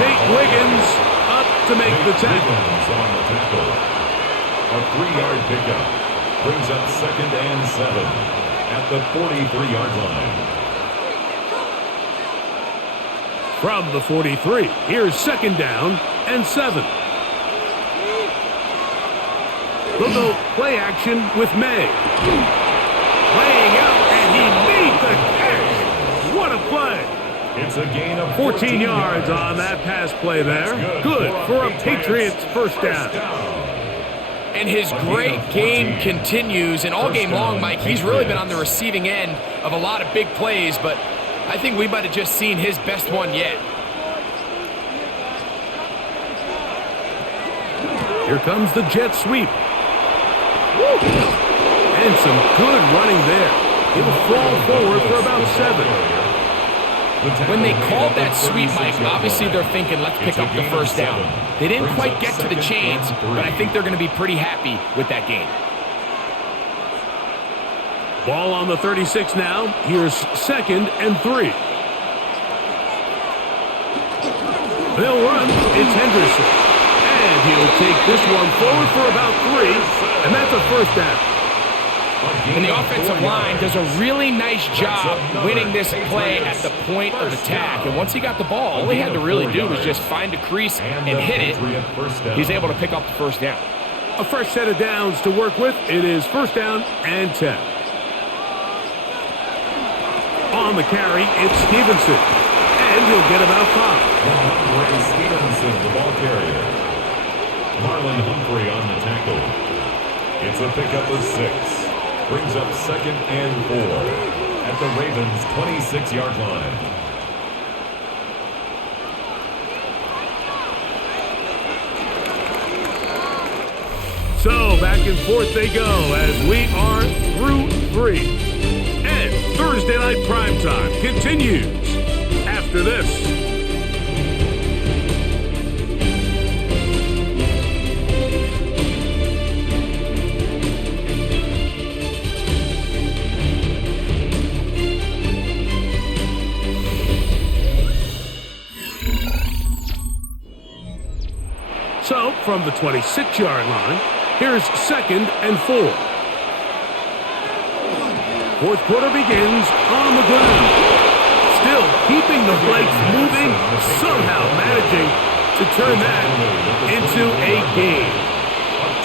Nate Wiggins up to make the tackle. A 3-yard pickup brings up 2nd and 7 at the 43-yard line. From the 43, here's 2nd down and 7. They'll go play action with May. Laying out, and he made the catch. What a play. It's a gain of 14 yards on that pass play there. Good for a Patriots 1st down. And his great game continues, and all game long, Mike, he's really been on the receiving end of a lot of big plays, but I think we might have just seen his best one yet. Here comes the jet sweep. And some good running there. He'll fall forward for about 7. When they called that sweep, Mike, obviously they're thinking, let's pick up the 1st down. They didn't quite get to the chains, but I think they're going to be pretty happy with that gain. Ball on the 36 now. Here's 2nd and 3. They'll run. It's Henderson. And he'll take this one forward for about 3, and that's a 1st down. And the offensive line does a really nice job winning this play at the point of attack. And once he got the ball, all he had to really do was just find a crease and hit it. He's able to pick up the 1st down. A fresh set of downs to work with. It is 1st down and 10. On the carry, it's Stevenson. And he'll get about 5. Stevenson, the ball carrier. Marlon Humphrey on the tackle. It's a pickup of 6. Brings up 2nd and 4 at the Ravens' 26-yard line. So back and forth they go as we are through 3. And Thursday Night Primetime continues after this. So, from the 26-yard line, here's 2nd and 4. 4th quarter begins on the ground. Still keeping the Blakes moving, somehow managing to turn that into a game.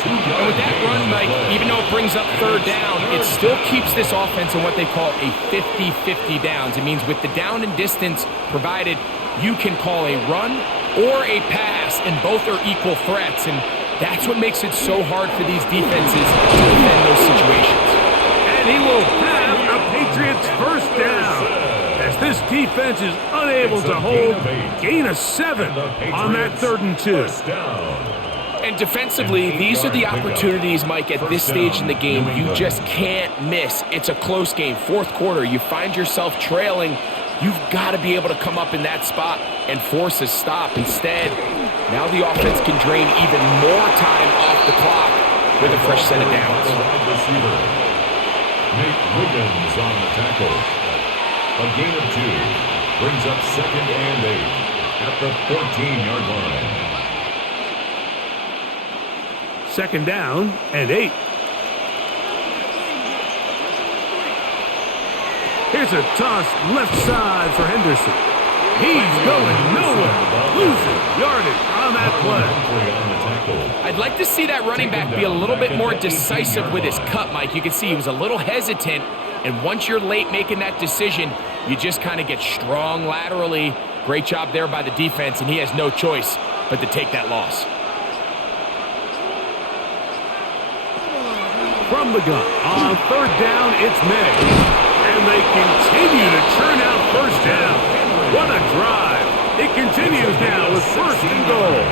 And with that run, Mike, even though it brings up 3rd down, it still keeps this offense in what they call a 50-50 downs. It means with the down and distance provided, you can call a run or a pass, and both are equal threats, and that's what makes it so hard for these defenses to defend those situations. And he will have a Patriots 1st down, as this defense is unable to hold. Gain of 7 on that 3rd and 2. And defensively, these are the opportunities, Mike, at this stage in the game you just can't miss. It's a close game. 4th quarter, you find yourself trailing You've got to be able to come up in that spot and force a stop. Instead, now the offense can drain even more time off the clock with a fresh set of downs. Wide receiver, Nate Wiggins on the tackle. A gain of 2 brings up 2nd and 8 at the 14-yard line. 2nd down and 8. Here's a toss left side for Henderson. He's going nowhere. Losing yardage on that play. I'd like to see that running back be a little bit more decisive with his cut, Mike. You can see he was a little hesitant, and once you're late making that decision, you just kind of get strong laterally. Great job there by the defense, and he has no choice but to take that loss. From the gun, on 3rd down, it's May. And they continue to churn out 1st down. What a drive. It continues now with 1st and goal.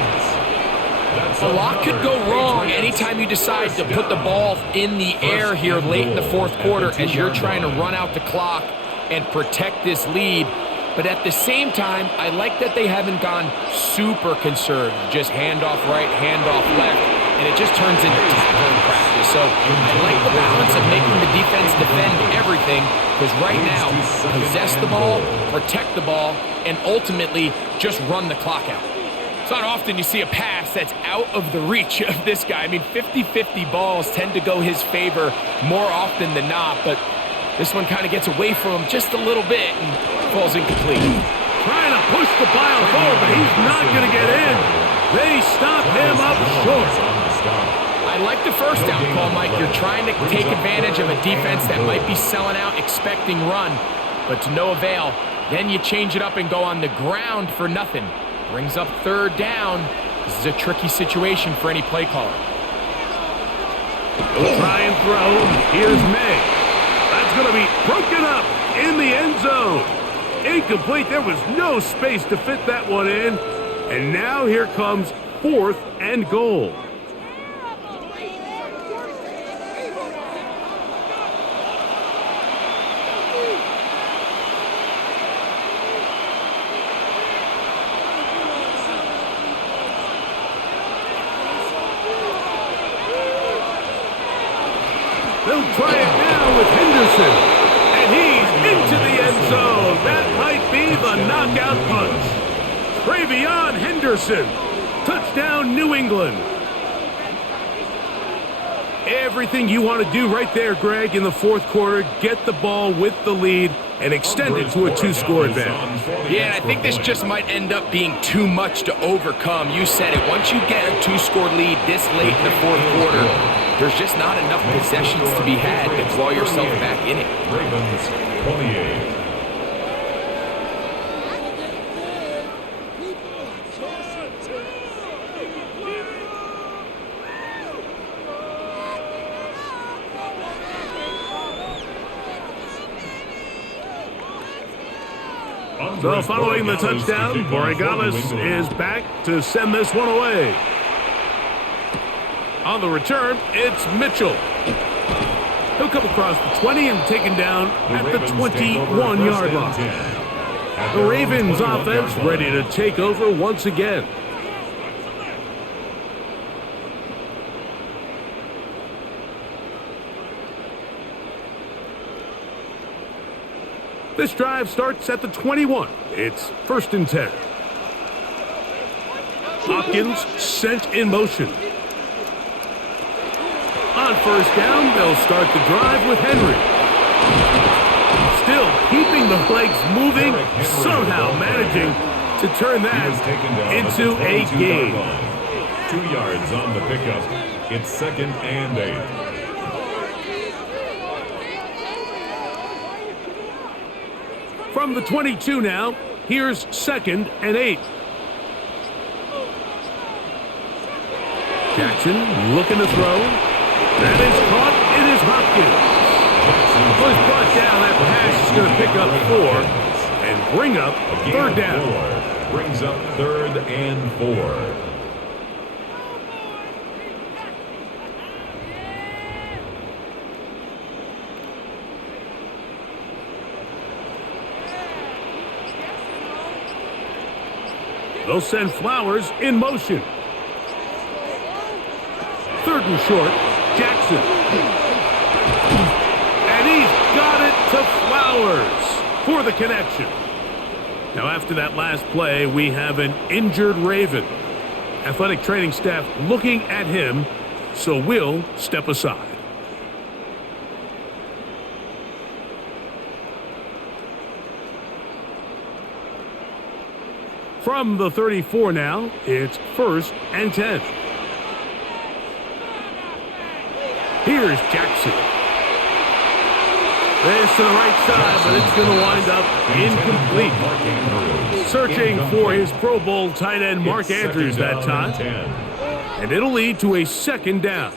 A lot could go wrong anytime you decide to put the ball in the air here late in the 4th quarter as you're trying to run out the clock and protect this lead. But at the same time, I like that they haven't gone super conservative. Just handoff right, handoff left, and it just turns into tackling practice. So I like the balance of making the defense defend everything, because right now, possess the ball, protect the ball, and ultimately just run the clock out. It's not often you see a pass that's out of the reach of this guy. I mean, 50-50 balls tend to go his favor more often than not, but this one kind of gets away from him just a little bit and falls incomplete. Trying to push the pile forward, but he's not going to get in. They stop him up short. I like the 1st down call, Mike. You're trying to take advantage of a defense that might be selling out, expecting run, but to no avail. Then you change it up and go on the ground for nothing. Brings up 3rd down. This is a tricky situation for any play caller. He'll try and throw. Here's May. That's going to be broken up in the end zone. Incomplete. There was no space to fit that one in. And now here comes 4th and goal. They'll try it now with Henderson. And he's into the end zone. That might be the knockout punch. Travion Henderson. Touchdown, New England. Everything you want to do right there, Greg, in the 4th quarter. Get the ball with the lead and extend it to a 2-score advantage. Yeah, and I think this just might end up being too much to overcome. You said it. Once you get a 2-score lead this late in the 4th quarter, there's just not enough possessions to be had to claw yourself back in it. Ravens 28. So following the touchdown, Borregales is back to send this one away. On the return, it's Mitchell. He'll come across the 20 and taken down at the 21-yard line. The Ravens offense ready to take over once again. This drive starts at the 21. It's 1st and 10. Hopkins sent in motion. On 1st down, they'll start the drive with Henry. Still keeping the legs moving, somehow managing to turn that into a gain. 2 yards on the pickup. It's 2nd and 8. From the 22 now, here's 2nd and 8. Jackson looking to throw. That is caught. It is Hopkins. Was brought down. That pass is going to pick up 4 and bring up 3rd down. Brings up 3rd and 4. They'll send Flowers in motion. 3rd and short, Jackson. And he's got it to Flowers for the connection. Now, after that last play, we have an injured Raven. Athletic training staff looking at him, so we'll step aside. From the 34 now, it's 1st and 10. Here's Jackson. This to the right side, but it's going to wind up incomplete. Searching for his Pro Bowl tight end Mark Andrews that time. And it'll lead to a 2nd down.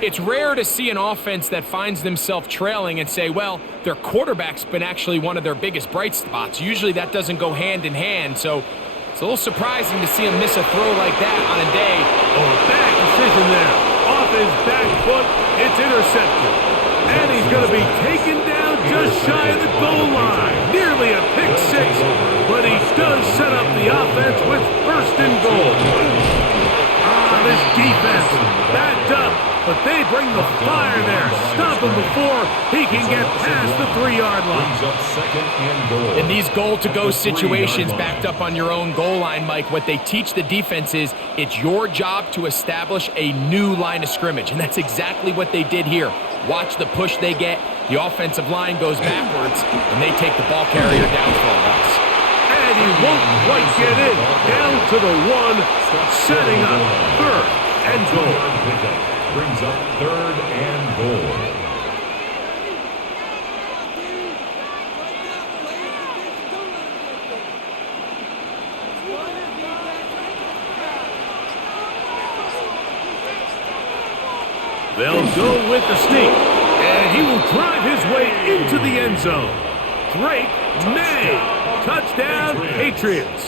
It's rare to see an offense that finds themselves trailing and say, well, their quarterback's been actually one of their biggest bright spots. Usually that doesn't go hand in hand, so it's a little surprising to see him miss a throw like that on a day. Oh, bad decision there. Off his back foot, it's intercepted. And he's going to be taken down just shy of the goal line. Nearly a pick 6, but he does set up the offense with 1st and goal. This defense backed up, but they bring the fire there. Stop him before he can get past the 3-yard line. In these goal-to-go situations backed up on your own goal line, Mike, what they teach the defense is it's your job to establish a new line of scrimmage, and that's exactly what they did here. Watch the push they get. The offensive line goes backwards, and they take the ball carrier down for a loss. And he won't quite get in. Down to the 1, setting up 3rd and goal. Brings up 3rd and goal. They'll go with the sneak, and he will drive his way into the end zone. Drake May. Touchdown, Patriots.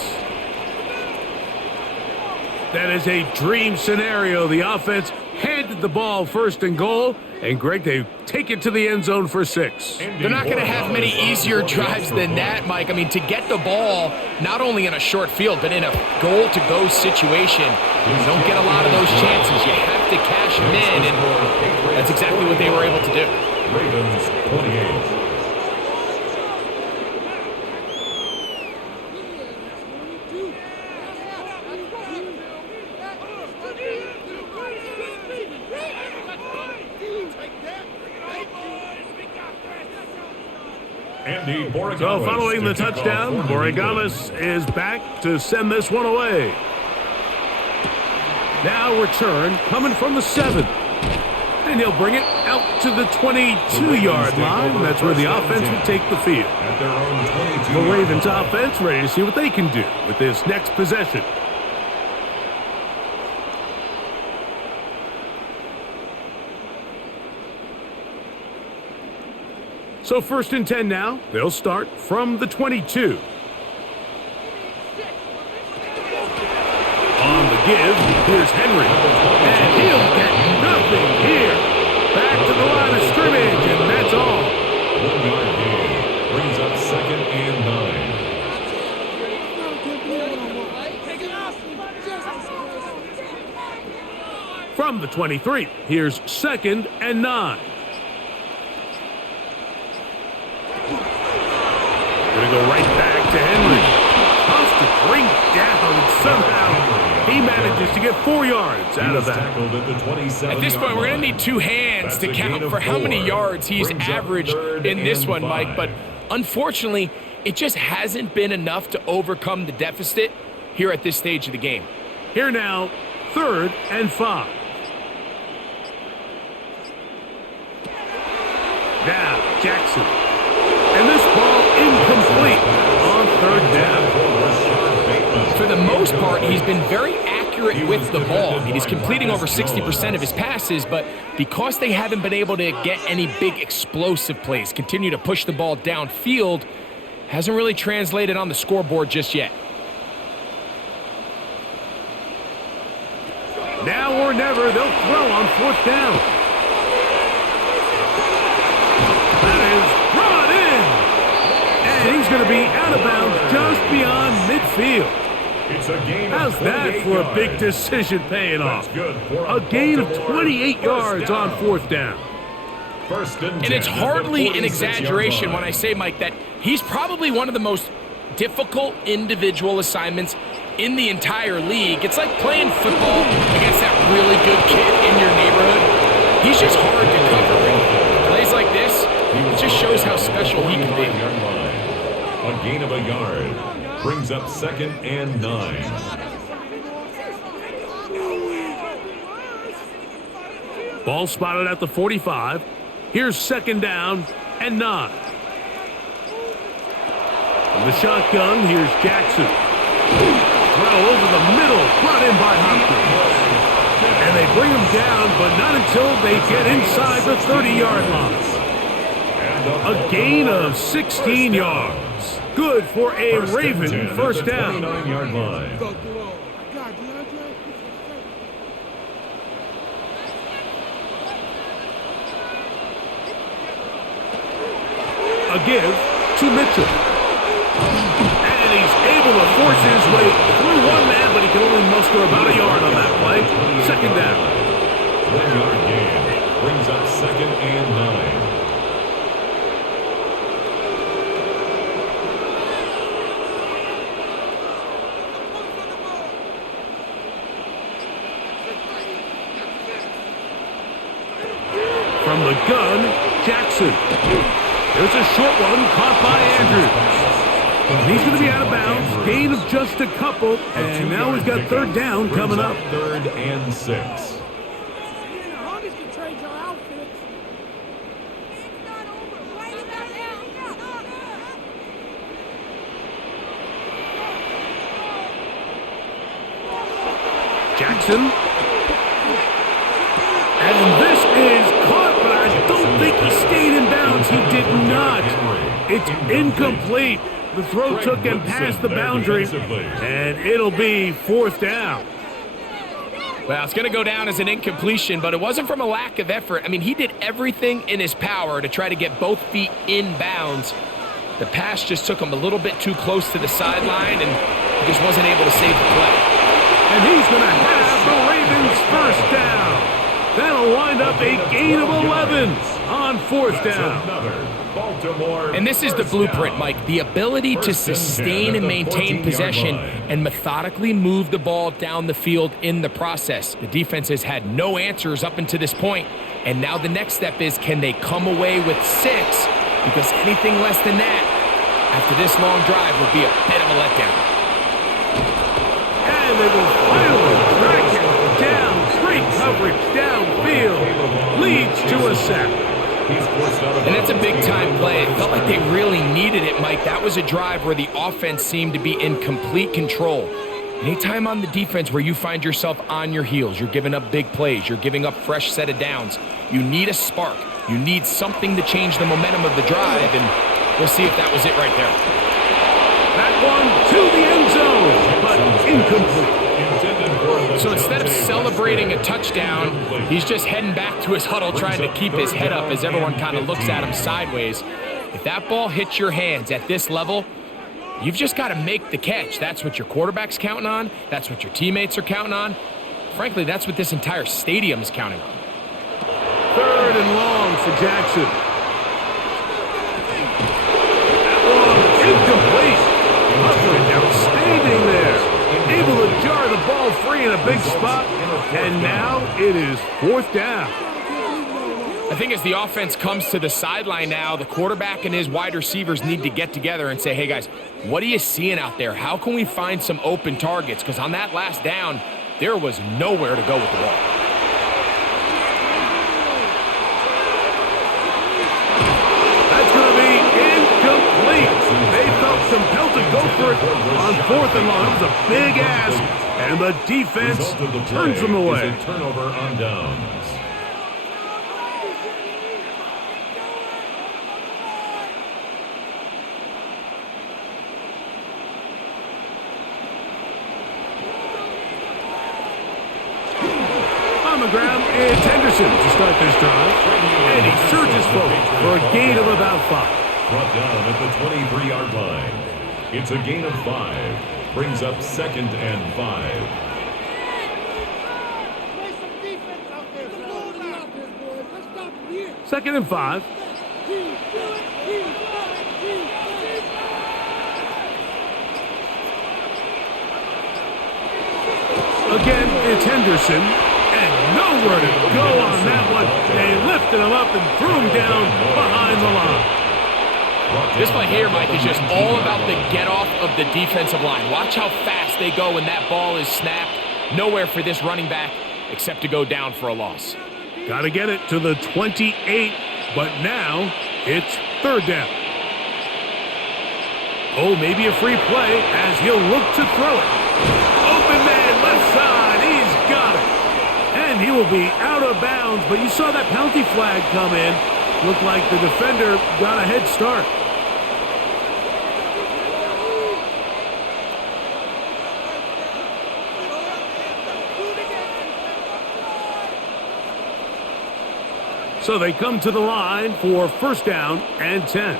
That is a dream scenario. The offense handed the ball 1st and goal, and Greg, they take it to the end zone for 6. They're not going to have many easier drives than that, Mike. I mean, to get the ball, not only in a short field, but in a goal-to-go situation, you don't get a lot of those chances. You have to cash them in, and that's exactly what they were able to do. Ravens 28. So following the touchdown, Borregamas is back to send this one away. Now return coming from the 7. And he'll bring it out to the 22-yard line. That's where the offense will take the field. The Ravens offense ready to see what they can do with this next possession. So 1st and 10 now. They'll start from the 22. On the give, here's Henry. And he'll get nothing here. Back to the line of scrimmage, and that's all. 1-yard gain. Brings up 2nd and 9. From the 23, here's 2nd and 9. Going to go right back to Henry. Tough to bring down. Somehow he manages to get 4 yards out of that. At this point, we're going to need 2 hands to count for how many yards he's averaged in this one, Mike. But unfortunately, it just hasn't been enough to overcome the deficit here at this stage of the game. Here now, 3rd and 5. Now, Jackson. And this ball incomplete on 3rd down. For the most part, he's been very accurate with the ball. I mean, he's completing over 60% of his passes, but because they haven't been able to get any big explosive plays, continue to push the ball downfield, hasn't really translated on the scoreboard just yet. Now or never, they'll throw on 4th down. And he's going to be out of bounds just beyond midfield. It's a gain How's of that 28 for a big yards. decision paying That's off? good for A gain of Baltimore 28 first yards on down. 4th down. First and And it's 10 at the hardly an 46-yard exaggeration line. when I say, Mike, that he's probably one of the most difficult individual assignments in the entire league. It's like playing football against that really good kid in your neighborhood. He's just hard to cover. And plays like this, it just shows how special he can be. A gain of a yard brings up 2nd and 9. Ball spotted at the 45. Here's 2nd down and 9. From the shotgun, here's Jackson. Throw over the middle, brought in by Hopkins. And they bring him down, but not until they get inside the 30-yard line. A gain of 16 yards. Good for a Raven first down. 29-yard line. A give to Mitchell. And he's able to force his way through one man, but he can only muster about a yard on that play. 2nd down. 1-yard gain brings up 2nd and 9. From the gun, Jackson. There's a short one caught by Andrews. He's going to be out of bounds. Gain of just a couple. And now we've got 3rd down coming up. 3rd and 6. Jackson. And this is caught, but I don't think he stayed in bounds. He did not. It's incomplete. The throw took him past the boundary, and it'll be 4th down. Well, it's going to go down as an incompletion, but it wasn't from a lack of effort. I mean, he did everything in his power to try to get both feet in bounds. The pass just took him a little bit too close to the sideline, and he just wasn't able to save the play. And he's going to have the Ravens first down. That'll wind up a gain of 11 on 4th down. And this is the blueprint, Mike. The ability to sustain and maintain possession and methodically move the ball down the field in the process. The defense has had no answers up until this point, and now the next step is, can they come away with 6? Because anything less than that after this long drive would be a bit of a letdown. And they will finally track him down. Great coverage downfield. Leads to a sack. And that's a big-time play. It felt like they really needed it, Mike. That was a drive where the offense seemed to be in complete control. Anytime on the defense where you find yourself on your heels, you're giving up big plays, you're giving up fresh set of downs, you need a spark. You need something to change the momentum of the drive, and we'll see if that was it right there. That one to the end zone, but incomplete. So instead of celebrating a touchdown, he's just heading back to his huddle trying to keep his head up as everyone kind of looks at him sideways. If that ball hits your hands at this level, you've just got to make the catch. That's what your quarterback's counting on. That's what your teammates are counting on. Frankly, that's what this entire stadium is counting on. 3rd and long for Jackson. That one incomplete. Hufford outstanding there. Able to jar the ball free in a big spot. And now it is 4th down. I think as the offense comes to the sideline now, the quarterback and his wide receivers need to get together and say, hey, guys, what are you seeing out there? How can we find some open targets? Because on that last down, there was nowhere to go with the ball. That's going to be incomplete. They felt compelled to go for it on 4th and long. It was a big ask, and the defense turns them away. Turnover on downs. On the ground, it's Henderson to start this drive. And he surges forward for a gain of about 5. Brought down at the 23-yard line. It's a gain of 5. Brings up 2nd and 5. Second and 5. Again, it's Henderson. And nowhere to go on that one. They lifted him up and threw him down behind the line. This play here, Mike, is just all about the get-off of the defensive line. Watch how fast they go when that ball is snapped. Nowhere for this running back except to go down for a loss. Got to get it to the 28, but now it's 3rd down. Oh, maybe a free play as he'll look to throw it. Open man, left side, he's got it. And he will be out of bounds, but you saw that penalty flag come in. Looked like the defender got a head start. So they come to the line for 1st down and 10.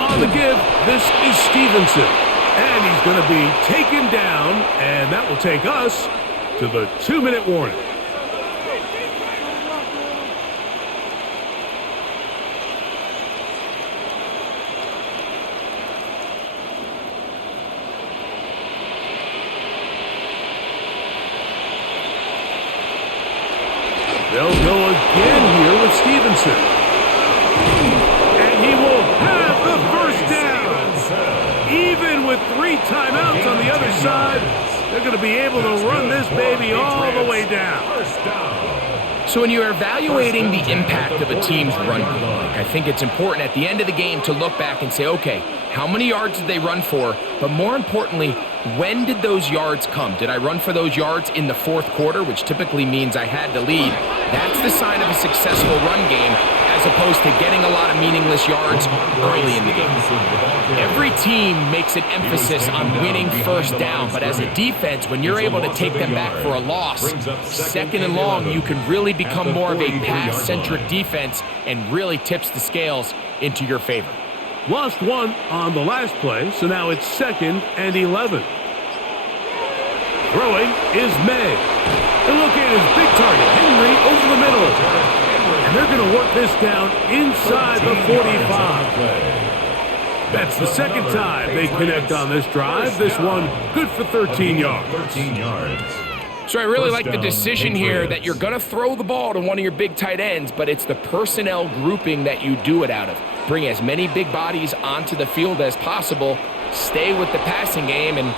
On the give, this is Stevenson. And he's going to be taken down, and that will take us to the 2-minute warning. They'll go again here with Stevenson. And he will have the 1st down. Even with 3 timeouts on the other side, they're going to be able to run this baby all the way down. So when you're evaluating the impact of a team's run game, I think it's important at the end of the game to look back and say, okay, how many yards did they run for? But more importantly, when did those yards come? Did I run for those yards in the 4th quarter, which typically means I had the lead? That's the sign of a successful run game, as opposed to getting a lot of meaningless yards early in the game. Every team makes an emphasis on winning 1st down, but as a defense, when you're able to take them back for a loss, 2nd and long, you can really become more of a pass-centric defense and really tips the scales into your favor. Lost 1 on the last play, so now it's 2nd and 11. Throwing is May. And look at his big target, Henry, over the middle. And they're going to work this down inside the 45. That's the 2nd time they connect on this drive. This one good for 13 yards. So I really like the decision here that you're going to throw the ball to one of your big tight ends, but it's the personnel grouping that you do it out of. Bring as many big bodies onto the field as possible, stay with the passing game, and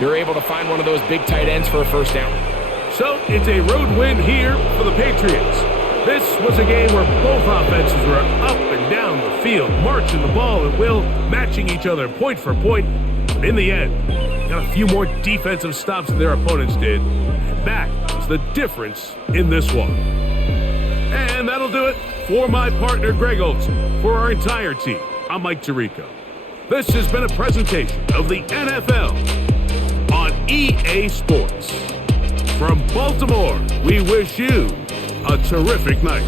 you're able to find one of those big tight ends for a 1st down. So it's a road win here for the Patriots. This was a game where both offenses were up and down the field, marching the ball at will, matching each other point for point. But in the end, got a few more defensive stops than their opponents did. And that was the difference in this one. And that'll do it for my partner, Greg Olson. For our entire team, I'm Mike Tirico. This has been a presentation of the NFL on EA Sports. From Baltimore, we wish you a terrific night.